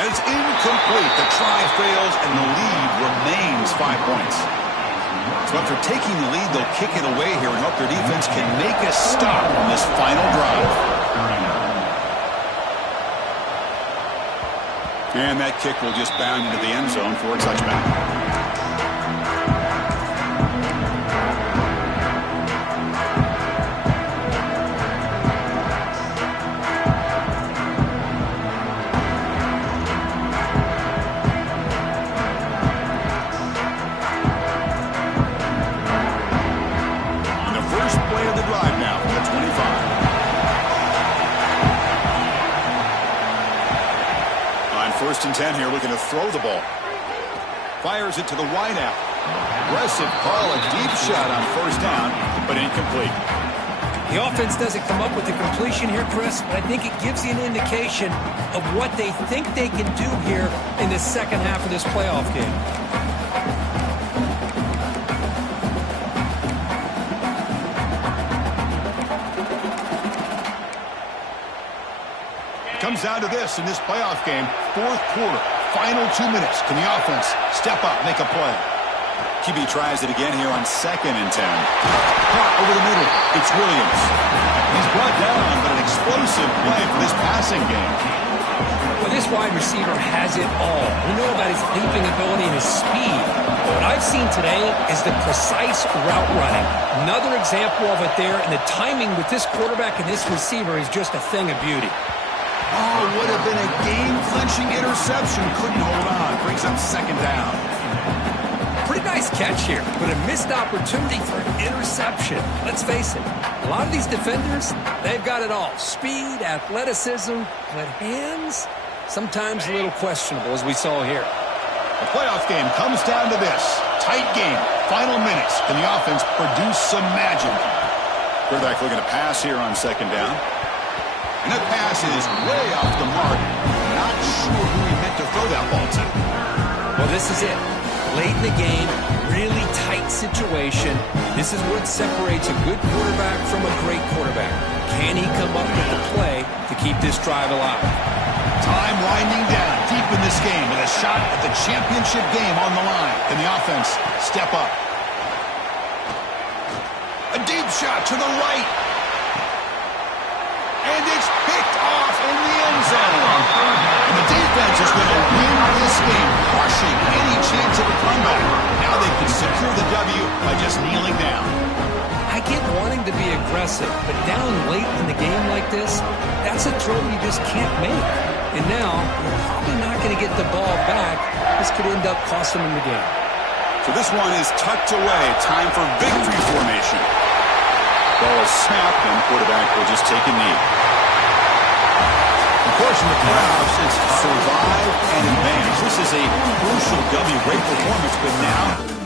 And it's incomplete. The try fails, and the lead remains 5 points. So after taking the lead, they'll kick it away here and hope their defense can make a stop on this final drive. And that kick will just bound into the end zone for a touchback. And the first play of the drive now from the 25. First and 10 here, looking to throw the ball. Fires it to the wideout. Aggressive call, a deep shot on first down, but incomplete. The offense doesn't come up with the completion here, Chris, but I think it gives you an indication of what they think they can do here in the second half of this playoff game. Comes down to this in this playoff game. Fourth quarter, final 2 minutes. Can the offense step up, make a play? QB tries it again here on 2nd and 10. Caught over the middle. It's Williams. He's brought down, but an explosive play for this passing game. Well, this wide receiver has it all. We know about his leaping ability and his speed. But what I've seen today is the precise route running. Another example of it there, and the timing with this quarterback and this receiver is just a thing of beauty. Oh, would have been a game-clinching interception. Couldn't hold on. Brings up 2nd down. Pretty nice Nice catch here, but a missed opportunity for an interception. Let's face it, a lot of these defenders, they've got it all. Speed, athleticism, but hands, sometimes a little questionable, as we saw here. The playoff game comes down to this. Tight game. Final minutes. Can the offense produce some magic? Quarterback looking to pass here on second down. And that pass is way off the mark. Not sure who he meant to throw that ball to. Well, this is it. Late in the game, really tight situation. This is what separates a good quarterback from a great quarterback. Can he come up with the play to keep this drive alive? Time winding down deep in this game with a shot at the championship game on the line. Can the offense step up? A deep shot to the right. And it's picked off in the end zone. And the defense is going to win this game, crushing any chance of a comeback. Now they can secure the W by just kneeling down. I get wanting to be aggressive, but down late in the game like this, that's a throw you just can't make. And now, you're probably not going to get the ball back. This could end up costing them the game. So this one is tucked away. Time for victory formation. Ball is snapped, and quarterback will just take a knee. Of course, in the playoffs, it's survive and advance. This is a crucial W. Great performance, but now